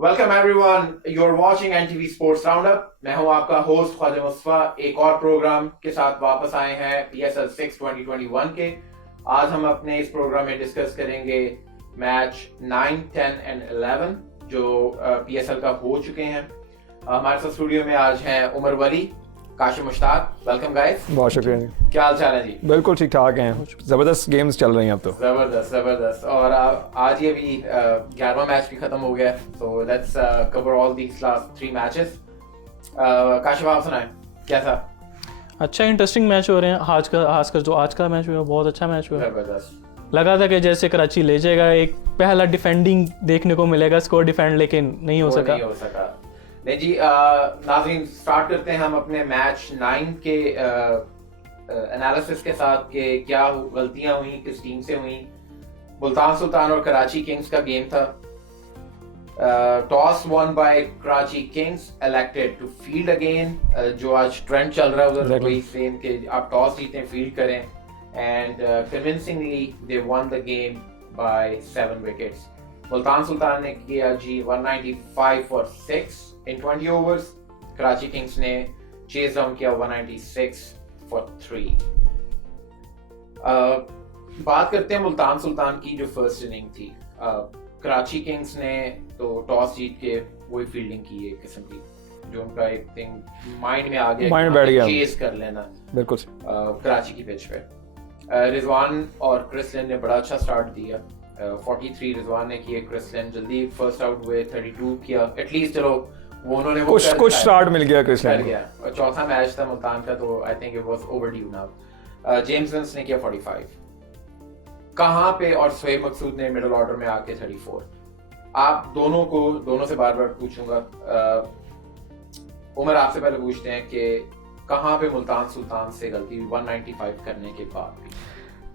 Welcome everyone, you are watching NTV sports roundup. मैं हूं आपका होस्ट ख्वाजा मुस्तफा। एक और प्रोग्राम के साथ वापस आए हैं पीएसएल 6 2021 के। आज हम अपने इस प्रोग्राम में डिस्कस करेंगे मैच 9, 10 एंड 11 जो पीएसएल का हो चुके हैं। हमारे साथ स्टूडियो में आज हैं उमर वली, काशिम मुश्ताक। Welcome guys. बहुत शुक्रिया जी। क्या हाल चाल है जी? बिल्कुल ठीक ठाक हैं, जबरदस्त गेम्स चल रही हैं अब तो। जबरदस्त। और आज ये भी 11वां मैच भी खत्म हो गया, so let's cover all these last 3 matches. Kashif आप सुनाएं कैसा? अच्छा, इंटरेस्टिंग मैच हो रहे हैं। खासकर जो आज का मैच हुआ बहुत अच्छा मैच हुआ। जबरदस्त लगा था कि जैसे कराची ले जाएगा, एक पहला डिफेंडिंग देखने को मिलेगा, स्कोर डिफेंड, लेकिन नहीं हो सका। नहीं जी। नाज़रीन, स्टार्ट करते हैं हम अपने मैच 9 के एनालिसिस के साथ कि क्या गलतियां हुई, किस टीम से हुई। मुल्तान सुल्तान और कराची किंग्स का गेम था। Toss won by Karachi Kings, elected to field again. जो आज ट्रेंड चल रहा है उधर वही सेम कि आप टॉस जीतें, फील्ड करें, and convincingly they won the game by 7 wickets. Multan Sultan ने किया जी 195 फॉर 6 इन 20 ओवर्स। कराची किंग्स ने चेज डाउन किया 196 फॉर 3। बात करते हैं मुल्तान सुल्तान की जो फर्स्ट इनिंग थी। कराची किंग्स ने तो टॉस जीत के वही फील्डिंग की, एक किस्म की जो उनका एक थिंग माइंड में आ गया, माइंड बैठ गया, चेज कर लेना बिल्कुल कराची की पिच पे। रिजवान और क्रिसलिन ने बड़ा अच्छा स्टार्ट दिया। 43 रिजवान ने किए, क्रिसलिन जल्दी फर्स्ट आउट हुए, 32 किया। एटलीस्ट चलो वो उन्होंने कुछ स्टार्ट मिल गया क्रिसलिन को। चौथा मैच था मुल्तान का, तो I think it was overdue now. James Vince ने किया 45 कहां पे, और शोएब मकसूद ने मिडिल ऑर्डर में आके 34। आप दोनों से बार बार पूछूंगा। उमर, आपसे पहले पूछते हैं कि कहां पे मुल्तान सुल्तान से गलती 195 करने के बाद भी?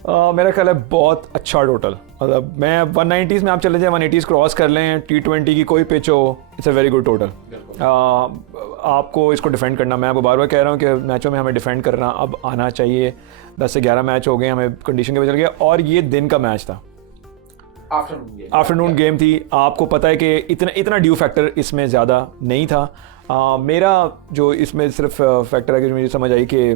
मेरा ख्याल है बहुत अच्छा टोटल। मतलब मैं 190s में आप चले जाए, 180s क्रॉस कर लें, T20 की कोई पिच हो, it's a very good total. आपको इसको डिफेंड करना, मैं आपको बार बार कह रहा हूँ कि मैचों में हमें डिफेंड करना अब आना चाहिए। 10 से 11 मैच हो गए, हमें कंडीशन के वजह चल गया, और ये दिन का मैच था, आफ्टरनून गेम थी। आपको पता है कि इतना ड्यू फैक्टर इसमें ज़्यादा नहीं था। मेरा जो इसमें सिर्फ फैक्टर है कि मुझे समझ आई कि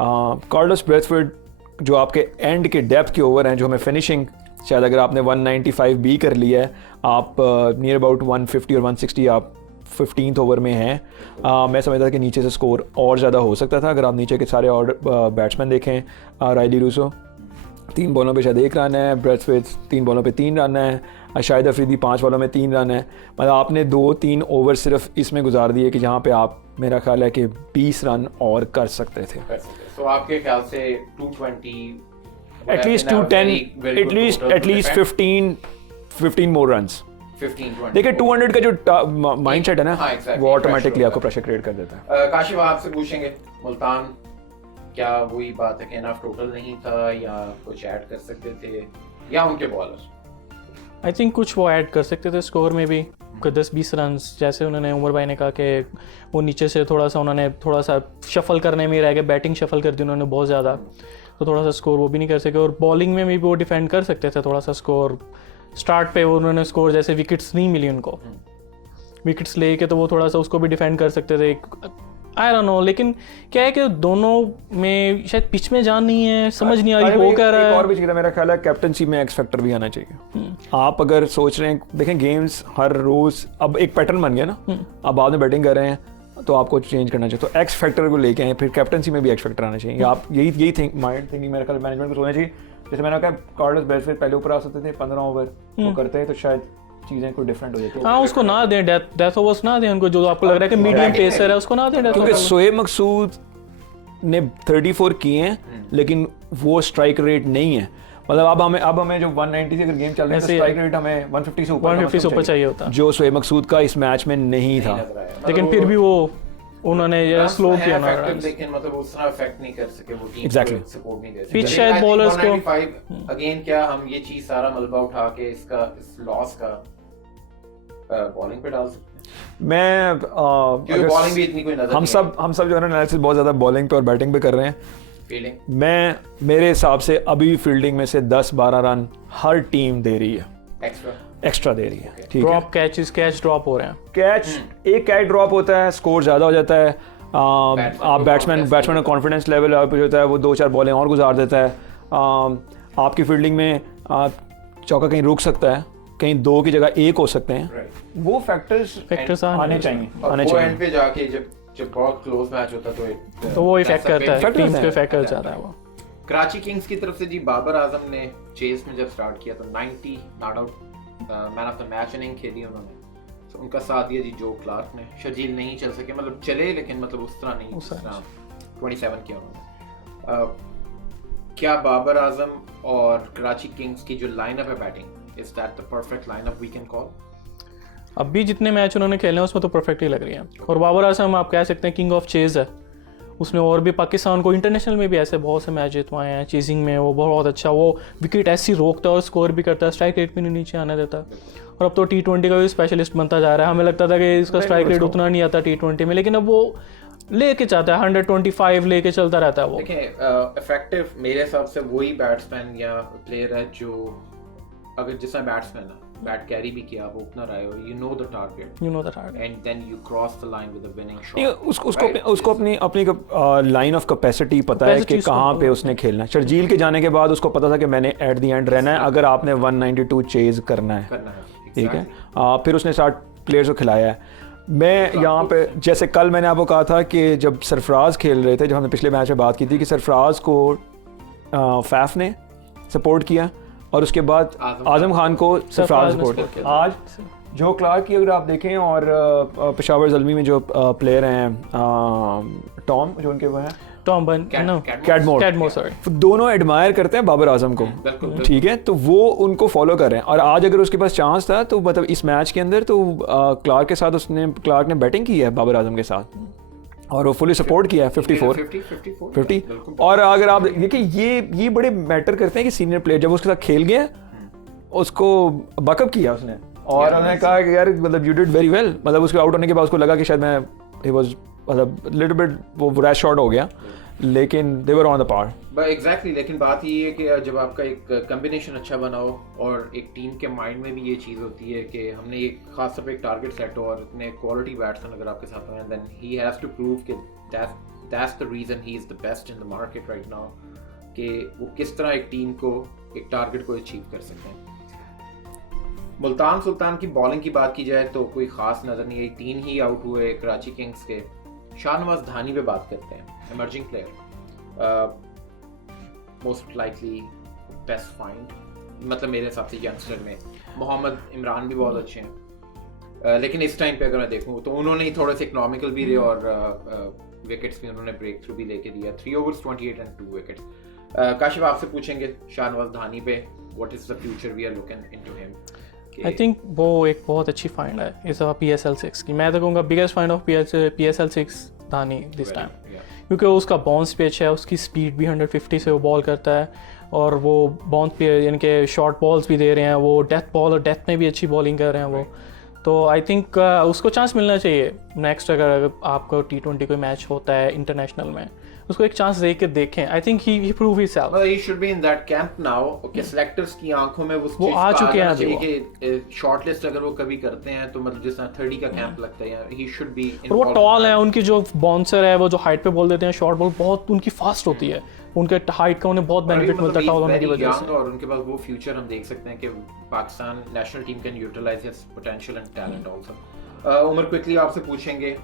कार्लोस ब्रेथवेट जो आपके एंड के डेप्थ के ओवर हैं, जो हमें फिनिशिंग, शायद अगर आपने 195 भी कर लिया है, आप नियर अबाउट 150 और 160 आप 15th ओवर में हैं। मैं समझता था कि नीचे से स्कोर और ज़्यादा हो सकता था। अगर आप नीचे के सारे ऑर्डर बैट्समैन देखें, राइली रूसो 3 बॉलों पे शायद 1 रन है, ब्रेथवेट 3 बॉलों पे 3 रन है, शाहिद अफरीदी 5 बॉलों में 3 रन है। मतलब आपने 2-3 ओवर सिर्फ इसमें गुजार दिए कि जहाँ पे आप, मेरा ख्याल है कि 20 रन और कर सकते थे। तो आपके ख्याल से 220, एटलीस्ट 210, एटलीस्ट 15 मोर रन्स। देखिए 200 का जो माइंड सेट है ना, वो ऑटोमेटिकली आपको प्रेशर क्रिएट कर देता है। काशिफ, आपसे पूछेंगे मुल्तान क्या वही बात है कि इनफ टोटल नहीं था, या कुछ ऐड कर सकते थे, या उनके बॉलर? आई थिंक कुछ वो ऐड कर सकते थे स्कोर में भी, 10-20 रन। जैसे उन्होंने, उमर भाई ने कहा कि वो नीचे से थोड़ा सा शफल करने में रह गए, बैटिंग शफल कर दी उन्होंने बहुत ज़्यादा, तो थोड़ा सा स्कोर वो भी नहीं कर सके। और बॉलिंग में भी वो डिफेंड कर सकते थे थोड़ा सा स्कोर। स्टार्ट पे उन्होंने स्कोर, जैसे विकेट्स नहीं मिली उनको, विकेट्स लेके तो वो थोड़ा सा उसको भी डिफेंड कर सकते थे, आई डोंट नो। लेकिन क्या है कि दोनों में शायद पिच में जान नहीं है, समझ नहीं आ रही हो क्या रहा है। और भी चीज़, मेरा ख्याल है कैप्टनसी में एक्स फैक्टर भी आना चाहिए। आप अगर सोच रहे हैं, देखें गेम्स हर रोज अब एक पैटर्न बन गया ना, अब बाद में बैटिंग कर रहे हैं तो आपको चेंज करना चाहिए, तो एक्स फैक्टर को लेके आए, फिर कैप्टनसी में भी एक्स फैक्टर आना चाहिए। आप यही थिंकिंग मेरे ख्याल मैनेजमेंट को सोचना चाहिए। जैसे मैंने कहा कार्लोस ब्रेथवेट पहले ऊपर आ सकते थे, 15 ओवर वो करते हैं तो शायद चीजें कोई डिफरेंट हो जाती है। हाँ, उसको ना दें, डेथ ओवर्स ना दें उनको, जो आपको लग रहा है कि मीडियम पेसर है उसको ना दें। क्योंकि शोएब मकसूद ने 34 किए हैं, लेकिन वो स्ट्राइक रेट नहीं है। मतलब अब हमें जो 190 से अगर गेम चल रहा है तो स्ट्राइक रेट हमें 150 से ऊपर चाहिए होता, जो शोएब मकसूद का इस मैच में नहीं था। लेकिन फिर भी वो उन्होंने ये स्लो किया ना, लेकिन मतलब उस तरह इफेक्ट नहीं कर सके वो टीम, एग्जैक्टली सपोर्ट नहीं दे सके। पिच शायद बॉलर्स को अगेन, क्या हम ये चीज सारा मलबा उठा के इसका, इस लॉस का बॉलिंग पे डाल सकते हैं? मैं बॉलिंग भी इतनी कोई नजर हम सब जो है ना एनालिसिस बहुत ज्यादा बॉलिंग पे और बैटिंग पे कर रहे हैं। फील्डिंग मेरे हिसाब से अभी फील्डिंग में से 10-12 रन हर टीम दे रही है एक्स्ट्रा। एक्स्ट्रा दे रही है, ठीक है। ड्रॉप कैच ड्रॉप हो रहे हैं, एक कैच ड्रॉप होता है, स्कोर ज़्यादा हो जाता है, आप बैट्समैन का कॉन्फिडेंस लेवल अप होता है, वो 2-4 बॉलें और गुजार देता है, आपकी फील्डिंग में चौका कहीं रुक सकता है, कहीं 2 की जगह 1 हो सकते हैं, वो फैक्टर्स आने चाहिए एंड पे जाके जब बहुत क्लोज मैच होता है तो वो इफेक्ट करता है, टीम पे इफेक्ट कर जाता है वो। कराची किंग्स की तरफ से जी बाबर आजम ने चेस में जब स्टार्ट किया तो 90 not out man of the match inning खेली उन्होंने, तो उनका साथ दिया जी जो क्लार्क ने। शर्जील नहीं चल सके, मतलब चले लेकिन मतलब उस तरह नहीं, 27 किया उन्होंने। क्या बाबर आजम और कराची किंग्स की जो लाइनअप है batting, is that the perfect lineup we can call? अभी जितने मैच उन्होंने खेले हैं उसमें तो परफेक्ट ही लग रही है। और बाबर आजम आप कह सकते हैं किंग ऑफ चेज है, उसने और भी पाकिस्तान को इंटरनेशनल में भी ऐसे बहुत से मैच जितवाए हैं, चेजिंग में वो बहुत अच्छा, वो विकेट ऐसी रोकता है और स्कोर भी करता है, स्ट्राइक रेट भी नहीं नीचे आने देता। और अब तो T20 का भी स्पेशलिस्ट बनता जा रहा है। हमें लगता था कि इसका स्ट्राइक रेट उतना नहीं आता T20 में, लेकिन अब वो लेके चाहता है 125 लेके चलता रहता है वो। देखिए इफेक्टिव मेरे हिसाब से वही बैट्समैन या प्लेयर है जो अगर जिसने बैट्समैन है बैट कैरी भी किया, वो ओपनर आए, you know the target and then you cross the line with a winning shot. उसको अपनी लाइन ऑफ कैपेसिटी पता है कि कहाँ पे उसने खेलना है। शर्जील के जाने के बाद उसको पता था कि मैंने एट द एंड रहना है अगर आपने 192 चेज करना है, ठीक है। फिर उसने 60 प्लेयर्स को खिलाया है। मैं यहाँ पे जैसे कल मैंने आपको कहा था कि जब सरफराज खेल रहे थे, जब हमने पिछले मैच में बात की थी कि सरफराज को फैफ ने सपोर्ट किया और उसके बाद आजम खान को सरफराज सपोर्ट किया। आज जो क्लार्क की अगर आप देखें और पेशावर ज़ल्मी में जो प्लेयर हैं टॉम जो उनके वो हैं कैडमोर सॉरी, दोनों एडमायर करते हैं बाबर आजम को, ठीक है। तो वो उनको फॉलो कर रहे हैं और आज अगर उसके पास चांस था तो मतलब इस मैच के अंदर तो क्लार्क के साथ क्लार्क ने बैटिंग की है बाबर आजम के साथ और वो फुली सपोर्ट किया है 50। और अगर आप देखिए ये बड़े मैटर करते हैं कि सीनियर प्लेयर जब उसके साथ खेल गया उसको बकअप किया उसने और उन्होंने कहा कि यार मतलब यू डिड वेरी वेल, मतलब उसके आउट होने के बाद उसको लगा कि शायद मैं ही वाज मतलब लिटिल बिट वो रैश शॉट हो गया, लेकिन they were on the par. But exactly, लेकिन बात ये है कि जब आपका एक कॉम्बिनेशन अच्छा बना हो और एक टीम के माइंड में भी ये चीज़ होती है कि हमने एक खास तौर पे एक टारगेट सेट हो और इतने क्वालिटी बैट्समैन अगर आपके साथ हैं, then he has to prove कि that's the reason he is the best in the market right now, कि वो किस तरह एक टीम को एक टारगेट को अचीव कर सकते हैं। मुल्तान सुल्तान की बॉलिंग की बात की जाए तो कोई ख़ास नज़र नहीं आई, 3 ही आउट हुए कराची किंग्स के। शाहनवाज धानी पे बात करते हैं, emerging player, most likely best find, मतलब मेरे हिसाब से यंगस्टर में मोहम्मद इमरान भी बहुत अच्छे हैं, लेकिन इस टाइम पे अगर मैं देखूँ तो उन्होंने ही थोड़े से इकोनॉमिकल भी रहे और विकेट्स भी उन्होंने ब्रेक थ्रू भी लेके दिया, 3 overs 28 and 2 wickets। काशिफ आपसे पूछेंगे शाहनवाज धानी पे, what is the future we are looking into him? I think वो एक बहुत अच्छी फाइंड है इस PSL 6 की। मैं तो कहूँगा biggest find of PSL 6 Dhani this time, क्योंकि उसका बाउंस पिच है, उसकी स्पीड भी 150 से वो बॉल करता है और वो बाउंस पे यानी कि शॉर्ट बॉल्स भी दे रहे हैं, वो डेथ बॉल और डेथ में भी अच्छी बॉलिंग कर रहे हैं वो। तो आई थिंक उसको चांस मिलना चाहिए नेक्स्ट, अगर आपको T20 कोई मैच होता है इंटरनेशनल में उसको एक चांस दे के देखें। I think he prove himself, he should be in that camp now. Okay, selectors की आंखों में वो आ चुके हैं कि शॉर्टलिस्ट अगर वो कभी करते हैं तो मतलब जिस तरह 30 का कैंप लगता है, ही शुड बी। और वो टॉल है, उनकी जो बाउंसर है वो जो हाइट पे बॉल देते हैं शॉर्ट बॉल बहुत उनकी फास्ट होती है, उनके हाइट का उन्हें बहुत बेनिफिट मिलता है टॉल होने की वजह से, और उनके पास वो फ्यूचर हम देख सकते हैं कि Pakistan national team can utilise his potential and talent also. Umar quickly आपसे पूछेंगे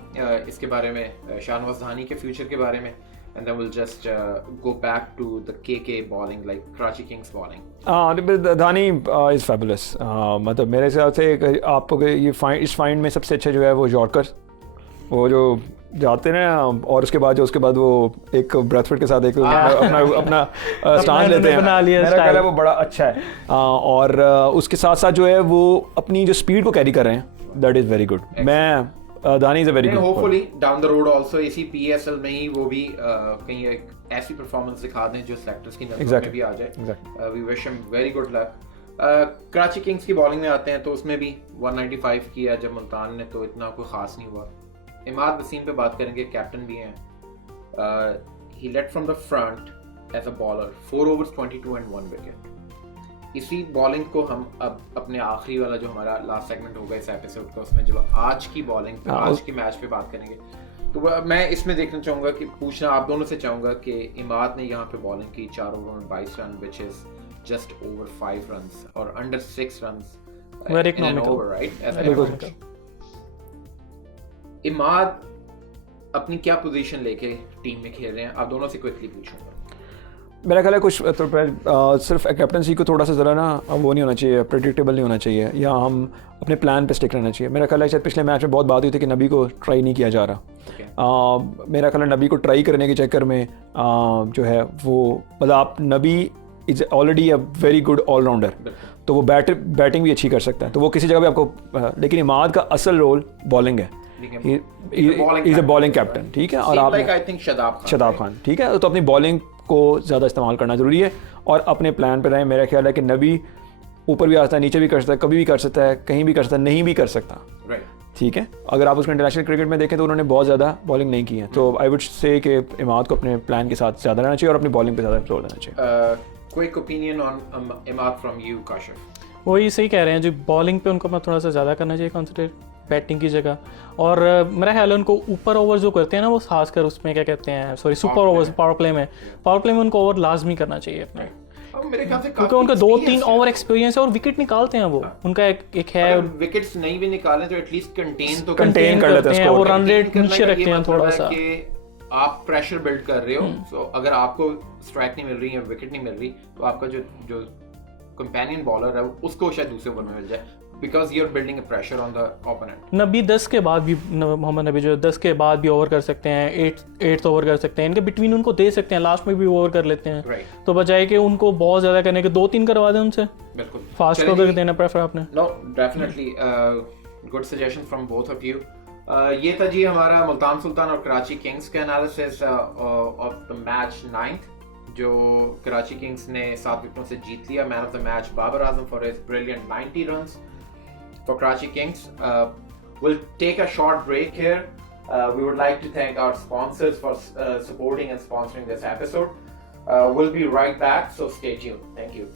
इसके बारे में, शाहनवाज धानी के फ्यूचर के बारे में, and then we'll just go back to the KK bowling, like Karachi Kings bowling. Dhani is fabulous. मतलब मेरे हिसाब से आपको ये इस फाइंड में सबसे अच्छा जो है वो यॉर्कर, वो जो जाते हैं और उसके बाद वो एक ब्रेथफोर्ड के साथ एक अपना स्टांस लेते हैं, मेरा ख्याल है वो बड़ा अच्छा है। और उसके साथ साथ जो है वो अपनी जो स्पीड को कैरी कर रहे हैं, दैट इज़ वेरी गुड। मैं Dhani is a very good hopefully down the road also इसी PSL में ही वो भी कहीं एक ऐसी परफॉर्मेंस दिखा दें जो सेलेक्टर्स की नजर में भी आ जाए। We wish him very good luck. Karachi Kings की बॉलिंग में आते हैं तो उसमें भी 195 किया जब मुल्तान ने, तो इतना कोई खास नहीं हुआ। इमाद वसीम पे बात करेंगे, कैप्टन भी हैं। he led from the front as a bowler, 4 overs 22 and 1 wicket. इसी बॉलिंग को हम अब अपने आखिरी वाला जो हमारा लास्ट सेगमेंट होगा इस एपिसोड का, उसमें जब आज की बॉलिंग पे, आज की मैच पे बात करेंगे, तो मैं इसमें देखना चाहूँगा कि पूछना आप दोनों से चाहूँगा कि इमाद ने यहाँ पे बॉलिंग की 4 ओवर में 22 run, which is just over 5 runs और under 6 runs Very economical. Right. Imad अपनी क्या पोजीशन लेके टीम में खेल रहे हैं, आप दोनों से क्विकली पूछूंगा। मेरा ख्याल है कुछ तो सिर्फ कैप्टनसी को थोड़ा सा ज़रा ना वो नहीं होना चाहिए, प्रेडिक्टेबल नहीं होना चाहिए, या हम अपने प्लान पे स्टिक रहना चाहिए। मेरा ख्याल है शायद पिछले मैच में बहुत बात हुई थी कि नबी को ट्राई नहीं किया जा रहा। मेरा ख्याल है नबी को ट्राई करने के चक्कर में जो है वो मतलब आप Nabi is already a very good all-rounder, तो वो बैटिंग भी अच्छी कर सकता है, तो वो किसी जगह पे आपको लेकिन इमाद का असल रोल बॉलिंग है, इज़ अ बॉलिंग कैप्टन, ठीक है। और आप शादाब खान, ठीक है, तो अपनी बॉलिंग को ज़्यादा इस्तेमाल करना ज़रूरी है और अपने प्लान पे रहें। मेरा ख्याल है कि नबी ऊपर भी आ सकता है, नीचे भी कर सकता है, कभी भी कर सकता है, कहीं भी कर सकता है, नहीं भी कर सकता, ठीक है। अगर आप उसको इंटरनेशनल क्रिकेट में देखें तो उन्होंने बहुत ज़्यादा बॉलिंग नहीं की है, तो आई वुड से कि इमाद को अपने प्लान के साथ ज़्यादा रहना चाहिए और अपनी बॉलिंग पे ज़्यादा जोर देना चाहिए। Quick opinion on Imad from you Kashif. वही सही कह रहे हैं, जो बॉलिंग पे उनको थोड़ा सा ज़्यादा करना चाहिए कॉन्सेंट्रेट बैटिंग की जगह, और मेरा ख्याल है उनको ऊपर ओवर जो करते हैं ना, वो खासकर उसमें क्या कहते हैं, sorry super overs, power play में उनको ओवर लाजमी करना चाहिए अपने, क्योंकि उनका 2-3 ओवर एक्सपीरियंस है और विकेट निकालते हैं वो, उनका एक है, विकेट्स नहीं भी निकालें तो एटलीस्ट कंटेन कर लेते हैं, वो रन रेट नीचे रखते हैं थोड़ा सा। आप प्रेशर बिल्ड कर रहे हो, तो अगर आपको स्ट्राइक नहीं मिल रही है, विकेट नहीं मिल रही, तो आपका जो कंपेनियन बॉलर है उसको शायद दूसरे ओवर में मिल जाए, because you're building a pressure on the opponent। नबी 10 के बाद भी, मोहम्मद नबी जो 10 के बाद भी ओवर कर सकते हैं, 8th ओवर कर सकते हैं, इनके बिटवीन उनको दे सकते हैं, लास्ट में भी ओवर कर लेते हैं, तो बजाय कि उनको बहुत ज़्यादा करने के 2-3 करवा दें उनसे, बिल्कुल फास्ट ओवर देना प्रेफर आपने। No definitely good suggestion from both of you. ये था जी हमारा मुल्तान सुल्तान और कराची किंग्स का analysis of the match 9th, जो कराची किंग्स ने 7 विकेटों से जीत लिया। Man of the match Babar Azam for his brilliant 90 runs for Karachi Kings. We'll take a short break here. We would like to thank our sponsors for supporting and sponsoring this episode. We'll be right back, so stay tuned. Thank you.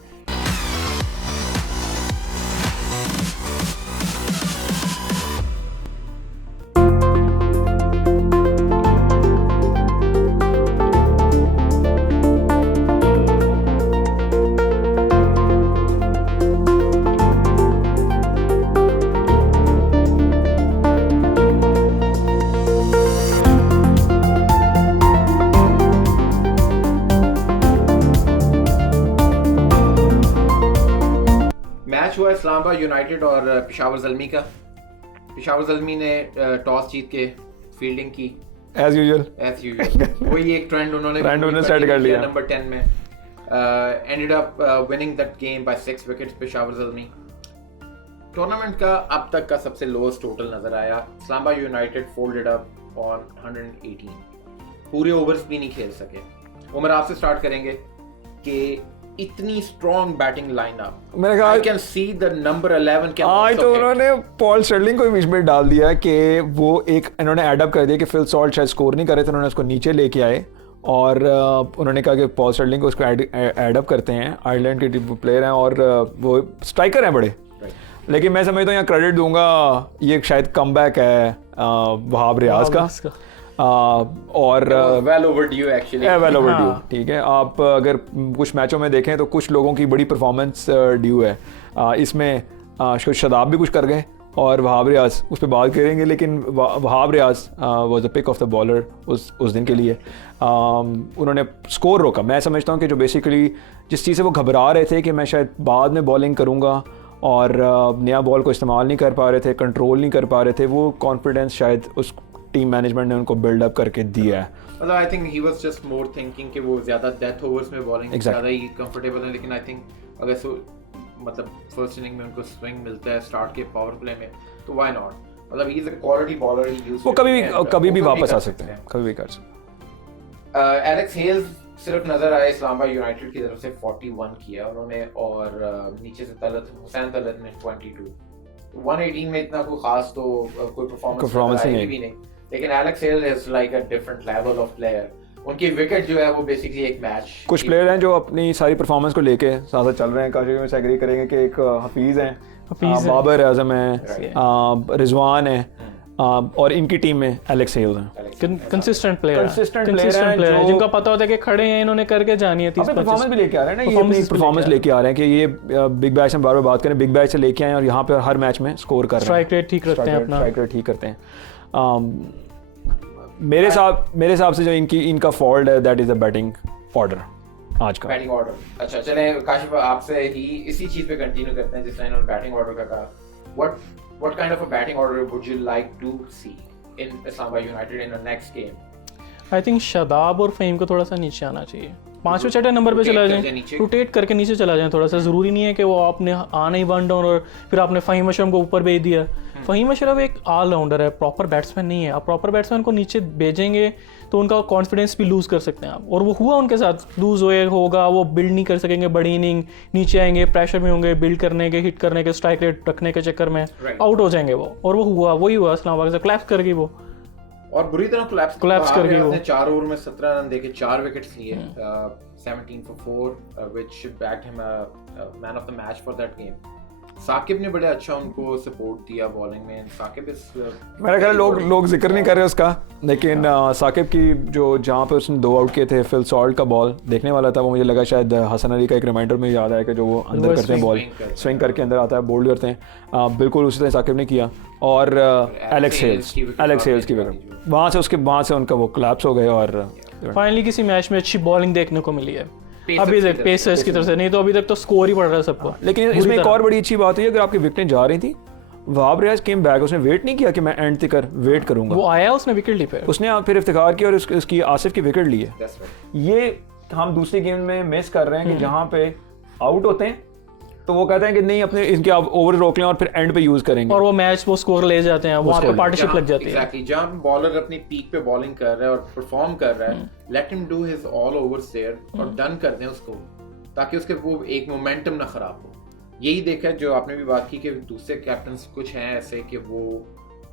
हुआ Islamabad United और पेशावर ज़ल्मी का। पेशावर ज़ल्मी ने toss जीत के fielding की as usual वही एक trend उन्होंने start कर लिया नंबर 10 में। Ended up winning that game by 6 wickets. Peshawar Zalmi tournament का अब तक का सबसे लोएस्ट टोटल नजर आया। Islamabad United folded up on 118, पूरे ओवर्स भी नहीं खेल सके। उमर आपसे स्टार्ट करेंगे कि इतनी स्ट्रॉन्ग बैटिंग लाइनअप, मेरे ख्याल I can see the number 11 के आज तो उन्होंने पॉल स्टर्लिंग को बीच में डाल दिया कि वो एक इन्होंने एड अप कर दिया कि फिल सॉल्ट शायद स्कोर नहीं कर रहे थे, उन्होंने उसको नीचे लेके आए और उन्होंने कहा कि पॉल स्टर्लिंग को उसको एड अप करते हैं। आयरलैंड के प्लेयर हैं और वो स्ट्राइकर हैं बड़े, लेकिन मैं समझता हूँ यहाँ क्रेडिट दूंगा, ये शायद कमबैक है वहाब रियाज का और well overdue actually, well overdue. ठीक है, आप अगर कुछ मैचों में देखें तो कुछ लोगों की बड़ी परफॉर्मेंस ड्यू है, इसमें शादाब भी कुछ कर गए और वहाब रियाज उस पर बात करेंगे, लेकिन Wahab Riaz was the pick of the bowler उस दिन के लिए। उन्होंने स्कोर रोका। मैं समझता हूँ कि जो बेसिकली जिस चीज़ से वो घबरा रहे थे कि मैं शायद बाद में बॉलिंग करूँगा और नया बॉल को इस्तेमाल नहीं कर पा रहे थे, कंट्रोल नहीं कर पा रहे थे, वो कॉन्फिडेंस शायद उस टीम मैनेजमेंट ने उनको बिल्ड अप करके दिया है। मतलब I think he was just more thinking कि वो ज़्यादा डेथ ओवर्स में बॉलिंग ज़्यादा ही कंफर्टेबल है, लेकिन आई थिंक अगर मतलब फर्स्ट इनिंग में उनको स्विंग मिलता है स्टार्ट के पावर प्ले में, तो व्हाई नॉट। मतलब he is a quality bowler, he used, वो कभी भी वापस आ सकते हैं, कभी भी कर सकते हैं। एलेक्स हेल्स सिर्फ नजर आए इस्लामाबाद यूनाइटेड की तरफ से 41 किया उन्होंने, और नीचे से हुसैन तलत ने 22। 118 में इतना कोई खास तो कोई परफॉर्मेंस भी नहीं, लेकिन Alex Hales is like a different level of player. उनकी विकेट जो है वो बेसिकली एक मैच। कुछ प्लेयर हैं जो अपनी सारी परफॉर्मेंस को लेके साथ साथ चल रहे हैं, काशी में से एग्री करेंगे कि एक हफीज़ हैं, बाबर आजम है, रिजवान है, और इनकी टीम में एलेक्स हेल्स हैं। कंसिस्टेंट प्लेयर हैं जिनका पता होता है कि खड़े हैं इन्होंने करके जानी है 30-25 परफॉर्मेंस भी लेके आ रहे हैं ना, ये अपनी परफॉर्मेंस लेके आ रहे हैं कि ये बिग बैश में बार बार बात करें, बिग बैश से लेके आए और यहाँ पे हर मैच में स्कोर कर रहे हैं, स्ट्राइक रेट ठीक रखते हैं अपना, स्ट्राइक रेट ठीक करते हैं। मेरे हिसाब से जो इनका फॉल्ट है that is the batting order आज का। बैटिंग ऑर्डर, अच्छा चलें काशिफ आपसे ही इसी चीज पे कंटिन्यू करते हैं जिस इन्होंने बैटिंग ऑर्डर का कहा। What kind of a batting order would you like to see in Islamabad United in the next game? I think Shadab और फ़हीम को थोड़ा सा नीचे आना चाहिए, 5वें 6वें नंबर पे चला जाएं, रोटेट करके नीचे चला जाएं थोड़ा सा। ज़रूरी नहीं है कि वो आपने आना ही 1 डाउन और फिर आपने फ़हीम अशरफ को ऊपर भेज दिया। फ़हीम अशरफ एक ऑलराउंडर है, प्रॉपर बैट्समैन नहीं है। आप प्रॉपर बैट्समैन को नीचे भेजेंगे तो उनका कॉन्फिडेंस भी लूज़ कर सकते हैं आप, और वो हुआ उनके साथ, लूज़ होगा, वो बिल्ड नहीं कर सकेंगे बड़ी इनिंग, नीचे आएंगे, प्रेशर में होंगे, बिल्ड करने के, हिट करने के, स्ट्राइक रेट रखने के चक्कर में आउट हो जाएंगे वो, और वो हुआ, वही हुआ इस्लामाबाद से, क्लैप्स कर गई वो, और बुरी तरह कोलैप्स कर गई वो। 4 ओवर में 17 रन देके 4 विकेट्स लिए, 17 for 4 which backed him a man of the match for that game. Saqib ने बड़े अच्छा उनको सपोर्ट दिया बॉलिंग में। साकिब मेरा ख्याल लोग जिक्र नहीं कर रहे उसका, लेकिन साकिब की जो जहाँ पे उसने 2 आउट किए थे, फिल सॉल्ट का बॉल देखने वाला था वो, मुझे लगा शायद हसन अली का एक रिमाइंडर में याद आया कि जो वो अंदर करते हैं बॉल, स्विंग करके अंदर आता है, बोल्ड करते हैं, बिल्कुल उसी तरह साकिब ने किया। और एलेक्स हेल्स की विकेट, वहाँ से उनका वो कोलैप्स हो गए और फाइनली किसी मैच में अच्छी बॉलिंग देखने को मिली है अभी तक पेसर्स की तरफ से, नहीं तो अभी तक तो स्कोर ही पड़ रहा है सबको। लेकिन इसमें एक और बड़ी अच्छी बात हुई, अगर आपकी विकेटें जा रही थी, वहाब रियाज केम बैक, उसने वेट नहीं किया कि मैं एंड तक वेट करूंगा, वो आया, उसने विकेट ली, फिर उसने फिर इफ्तिखार किया और उसकी आसिफ की विकेट ली है। ये हम दूसरी गेम में मिस कर रहे हैं कि जहाँ पे आउट होते हैं तो वो कहते हैं कि नहीं अपने इनके आप ओवर रोक लें और फिर एंड पे यूज करेंगे, और वो मैच वो स्कोर ले जाते हैं, वहाँ पे पार्टनरशिप लग जाती है। एग्जैक्टली, जब बॉलर अपनी पीक पे बॉलिंग कर रहा है और परफॉर्म कर रहा है, let him do his all overs there और डन कर दें उसको, ताकि उसके वो एक मोमेंटम ना खराब हो। यही देखा जो आपने भी बात की कि दूसरे कैप्टन कुछ हैं ऐसे कि वो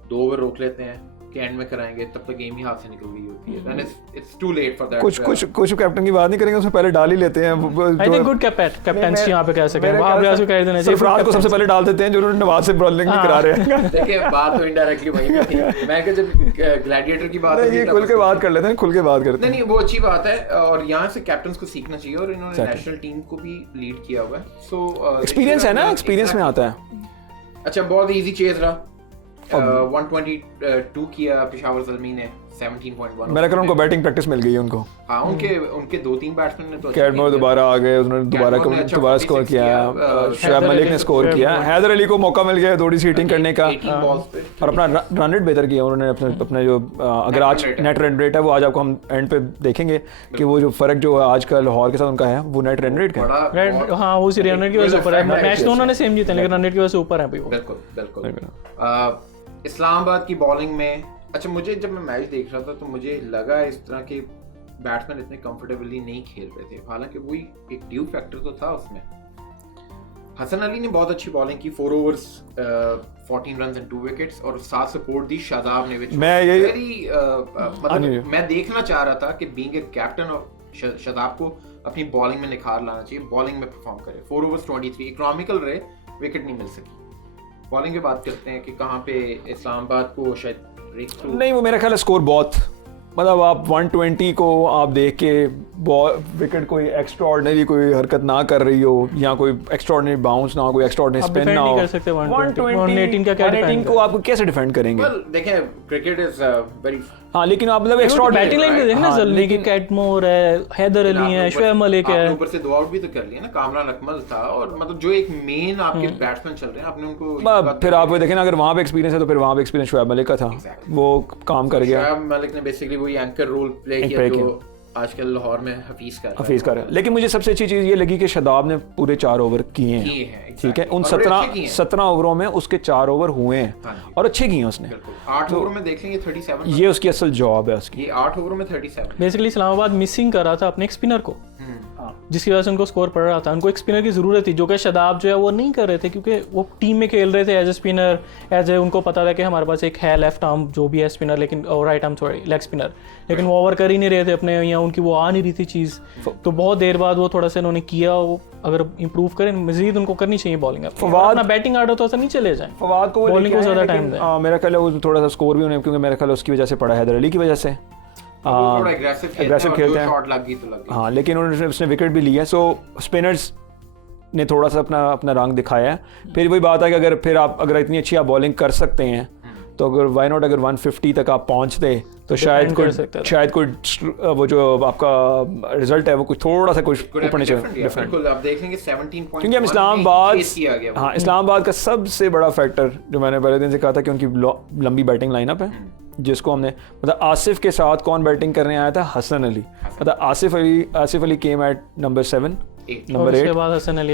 2 ओवर रोक लेते हैं कि एंड में कराएंगे, तब तक गेम ही हाथ से निकल गई होती है, then it's too late for that. कुछ कैप्टन की बात नहीं करेंगे, उससे पहले डाल ही लेते हैं। आई थिंक गुड कैप्टन्सी यहां पे कह सकें, वहां पे कह देना चाहिए, सरफराज को सबसे पहले डाल देते हैं जो उन्होंने नवाज से बॉलिंग नहीं करा रहे हैं। देखिए बात तो इनडायरेक्टली वही पे थी, मैं कि जब ग्लैडिएटर की बात है, खुल के बात कर लेते हैं, खुल के बात करते हैं। नहीं वो अच्छी बात है, और यहाँ से कैप्टन्स को सीखना चाहिए, और इन्होंने नेशनल टीम को भी लीड किया हुआ है, सो एक्सपीरियंस है ना, एक्सपीरियंस में आता है। अच्छा, बहुत इजी चेज रहा, 122 किया पेशावर ज़ल्मी ने, 17.1। मेरा ख्याल उनको बैटिंग प्रैक्टिस मिल गई है उनको। हाँ, उनके 2-3 बैट्समैन ने तो कैटमोर दोबारा आ गए, उन्होंने दोबारा स्कोर किया, शुएब मलिक ने स्कोर किया, हैदर अली को मौका मिल गया थोड़ी सी हिटिंग करने का, और अपना रन रेट बेहतर किया उन्होंने। अपने जो अगर आज नेट रन रेट है वो आज आपको हम एंड पे देखेंगे कि वो जो फर्क जो आज का लाहौर के साथ उनका है वो नेट रन रेट का है। हाँ, वो रन रेट की वजह से ऊपर है, मैच तो उन्होंने सेम जीते लेकिन रन रेट की वजह से ऊपर है। बिल्कुल। इस्लामाबाद की बॉलिंग में, अच्छा मुझे जब मैं मैच देख रहा था तो मुझे लगा इस तरह के बैट्समैन इतने कंफर्टेबली नहीं खेल रहे थे, हालांकि वही एक ड्यू फैक्टर तो था उसमें। हसन अली ने बहुत अच्छी बॉलिंग की, 4 ओवर्स 14 रन्स एंड 2 विकेट्स, और साथ सपोर्ट दी शादाब ने, मतलब मैं देखना चाह रहा था कि being a captain of Shadab को अपनी बॉलिंग में निखार लाना चाहिए, बॉलिंग में परफॉर्म करे। 4 ओवर्स 23 इकोनॉमिकल रहे, विकेट नहीं मिल सकी। बॉलिंग की बात करते हैं कि कहाँ पे इस्लामाबाद को शायद नहीं, वो मेरा ख्याल है स्कोर बहुत, मतलब आप 120 को आप देख के विकेट कोई एक्स्ट्राऑर्डिनरी कोई हरकत ना कर रही हो, या कोई एक्स्ट्राऑर्डिनरी बाउंस ना हो, कोई एक्स्ट्राऑर्डिनरी स्पिन ना हो, 118 का क्या 118 को आप कैसे डिफेंड करेंगे? देखें क्रिकेट इज वेरी, हाँ, लेकिन आप मतलब एक्स्ट्राऑर्डिनरी बैटिंग लाइन में देखना, ज़ल्मी की, कैटमोर है, हैदर अली है, शुएब मलिक है, ऊपर से 2 आउट भी तो कर लिए ना, कामरान अकमल था, और मतलब जो एक मेन आपके बैट्समैन चल रहे हैं, आपने उनको फिर आप देखें ना, अगर वहाँ पे एक्सपीरियंस है तो फिर वहाँ पे एक्सपीरियंस शुएब मलिक का था, वो काम कर गया। शुएब मलिक ने बेसिकली वही एंकर रोल प्ले किया जो आजकल लाहौर में हफीज कर रहा है। लेकिन मुझे सबसे अच्छी चीज़ ये लगी कि शादाब ने पूरे 4 ओवर किए हैं, ठीक है, उन 17 ओवरों में उसके 4 ओवर हुए हैं और अच्छे किए हैं उसने। 8 ओवर में देख लेंगे 37, ये उसकी असल जॉब है उसकी, ये 8 ओवर में 37। बेसिकली इस्लामाबाद मिसिंग कर रहा था अपने एक स्पिनर को, जिसकी वजह से उनको स्कोर पड़ रहा था। उनको एक स्पिनर की ज़रूरत थी, जो कि शादाब जो है वो नहीं कर रहे थे, क्योंकि वो टीम में खेल रहे थे as a spinner, as a उनको पता था कि हमारे पास एक है लेफ्ट आर्म जो भी है स्पिनर, लेकिन right arm sorry leg spinner, लेकिन वो ओवर कर ही नहीं रहे थे अपने, या उनकी वो आ नहीं रही थी चीज़। तो बहुत देर बाद वो थोड़ा सा इन्होंने किया, वो अगर इंप्रूव करें मजीद उनको करनी चाहिए बॉलिंग। अपना बैटिंग आर्डर तो ऐसा नहीं चले जाए, फवाद को बॉलिंग को ज़्यादा टाइम दें। मेरा ख्याल है थोड़ा सा स्कोर भी उन्हें, क्योंकि मेरा ख्याल उसकी वजह से पड़ा हैदर अली की वजह से, एग्रेसिव खेलते हैं, शॉट लग गई तो लग गई। हाँ, लेकिन उसने विकेट भी लिया। सो स्पिनर्स ने थोड़ा सा अपना रंग दिखाया है। फिर वही बात है कि अगर इतनी अच्छी आप बॉलिंग कर सकते हैं तो अगर वाई नॉट, अगर 150 तक आप पहुंचते तो शायद कोई वो जो आपका रिजल्ट है वो कुछ थोड़ा सा कुछ ऊपर नीचे डिफरेंट। आप देखेंगे 17 पॉइंट, क्योंकि हम इस्लामाबाद का सबसे बड़ा फैक्टर जो मैंने पहले दिन से कहा था कि उनकी लंबी बैटिंग लाइनअप है, जिसको हमने मतलब आसिफ के साथ कौन बैटिंग करने आया था, हसन अली। मतलब Asif Ali came at number 7, number 8, उसके बाद हसन अली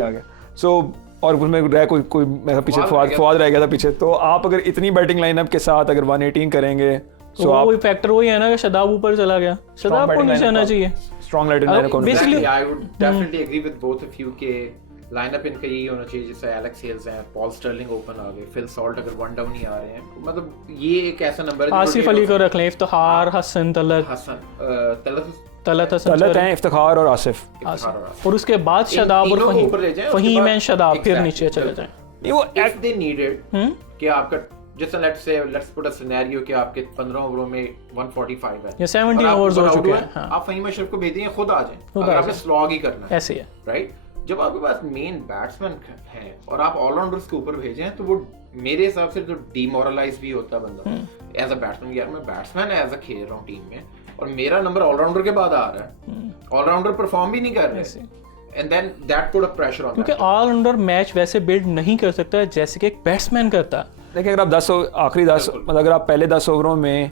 आ गया। सो और उसमें रह कोई मेरा पीछे फवाद रह गया था पीछे। तो आप अगर इतनी बैटिंग लाइनअप के साथ अगर 118 करेंगे तो वही फैक्टर वही है ना कि शादाब ऊपर चला गया, शादाब को नीचे आना चाहिए। Strong batting lineup basically I would definitely agree with both of you के लाइनअप इनका यही होना चाहिए, जैसे एलेक्स हेल्स हैं, पॉल स्टर्लिंग ओपन आ गए, फिल सॉल्ट अगर वन डाउन ही आ रहे हैं, मतलब ये एक ऐसा नंबर है। आसिफ अली को रख लें, इफ्तिखार, हसन, तलत हैं, इफ्तिखार और आसिफ, और उसके बाद शादाब और फहीम एंड शादाब फिर नीचे चले जाएं। वो इफ दे नीडेड कि आपका जैसे लेट्स पुट अ सिनेरियो कि आपके 15 ओवरों में 145 है या 70 ओवर्स हो चुके हैं, आप फहीम अशरफ को भेज दें, खुद आ जाएं अगर आपने स्लॉग ही करना है, ऐसे है राइट। जब आपके पास मेन बैट्समैन हैं और आप ऑलराउंडर्स के ऊपर भेजें तो वो मेरे हिसाब से तो डीमोरलाइज भी होता बंदा एज अ बैट्समैन। यार मैं बैट्समैन एज अ खेल रहा हूँ टीम में और मेरा नंबर ऑलराउंडर के बाद आ रहा है, ऑलराउंडर परफॉर्म भी नहीं कर रहे, and then that put a pressure on, क्योंकि ऑलराउंडर मैच वैसे बिल्ड नहीं कर सकता जैसे कि एक बैट्समैन करता है। देखिए अगर आप आखिरी 10 मतलब अगर आप पहले 10 ओवरों में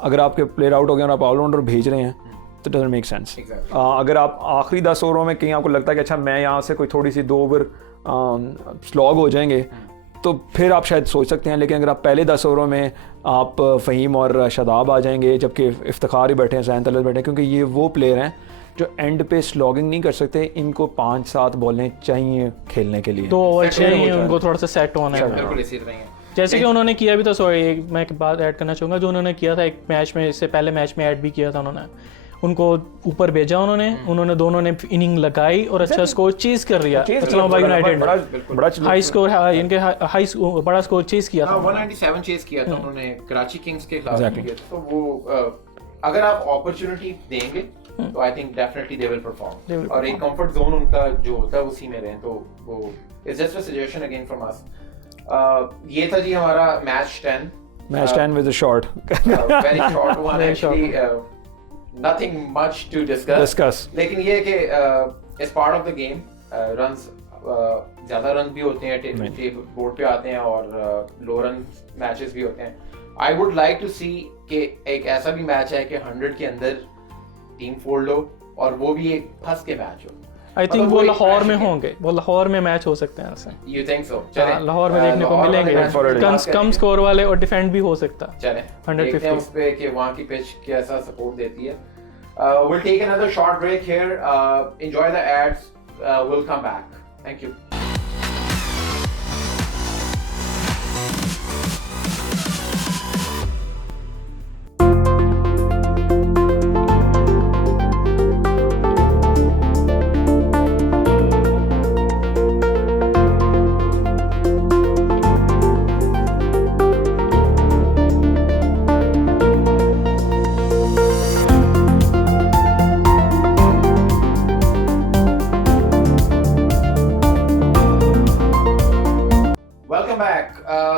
अगर आपके प्लेयर आउट हो गए और आप ऑलराउंडर भेज रहे हैं तो डजंट मेक सेंस। अगर आप आखिरी 10 ओवरों में कहीं आपको लगता है कि अच्छा मैं यहाँ से कोई थोड़ी सी 2 ओवर स्लॉग हो जाएंगे तो फिर आप शायद सोच सकते हैं, लेकिन अगर आप पहले 10 ओवरों में आप फ़हीम और शादाब आ जाएंगे, जबकि इफ्तिखार ही बैठे हैं, सैन तलत बैठे हैं, क्योंकि ये वो प्लेयर हैं जो एंड पे स्लॉगिंग नहीं कर सकते, इनको 5-7 बॉलें चाहिए खेलने के लिए, 2 ओवर चाहिए उनको थोड़ा सा सेट होना है। जैसे कि उन्होंने किया भी था, सॉरी मैं एक बात ऐड करना चाहूँगा, जो उन्होंने किया था एक मैच में, इससे पहले मैच में ऐड भी किया था उन्होंने, उनको ऊपर भेजा उन्होंने दोनों ने इनिंग लगाई और अच्छा स्कोर चेज कर लिया। इस्लामाबाद यूनाइटेड हाई स्कोर इनके हाई बड़ा स्कोर चेज किया था, 197 चेज किया था उन्होंने कराची किंग्स के खिलाफ। तो वो अगर आप अपॉर्चुनिटी देंगे तो I think definitely they will perform, और एक कंफर्ट जोन उनका जो होता है उसी में रहें। तो वो is just a suggestion again from us. ये था जी हमारा match 10 with a short, very short one actually, nothing much to discuss. लेकिन ये कि इस part of the game runs ज़्यादा रन भी होते हैं, बोर्ड पे आते हैं, और लो रन मैचेस भी होते हैं। आई वुड लाइक टू सी कि एक ऐसा भी मैच है कि 100 के अंदर टीम फोल्ड हो और वो भी एक फंस के मैच हो। आई थिंक वो लाहौर में होंगे, वो लाहौर में मैच हो सकते हैं ऐसे। You think so? चलें लाहौर में देखने को मिलेंगे कम स्कोर वाले, और डिफेंड भी हो सकता। चलें 150 उस पे कि वहाँ की पिच कैसा सपोर्ट देती है। We'll take another short break here. Enjoy the ads. We'll come back. Thank you.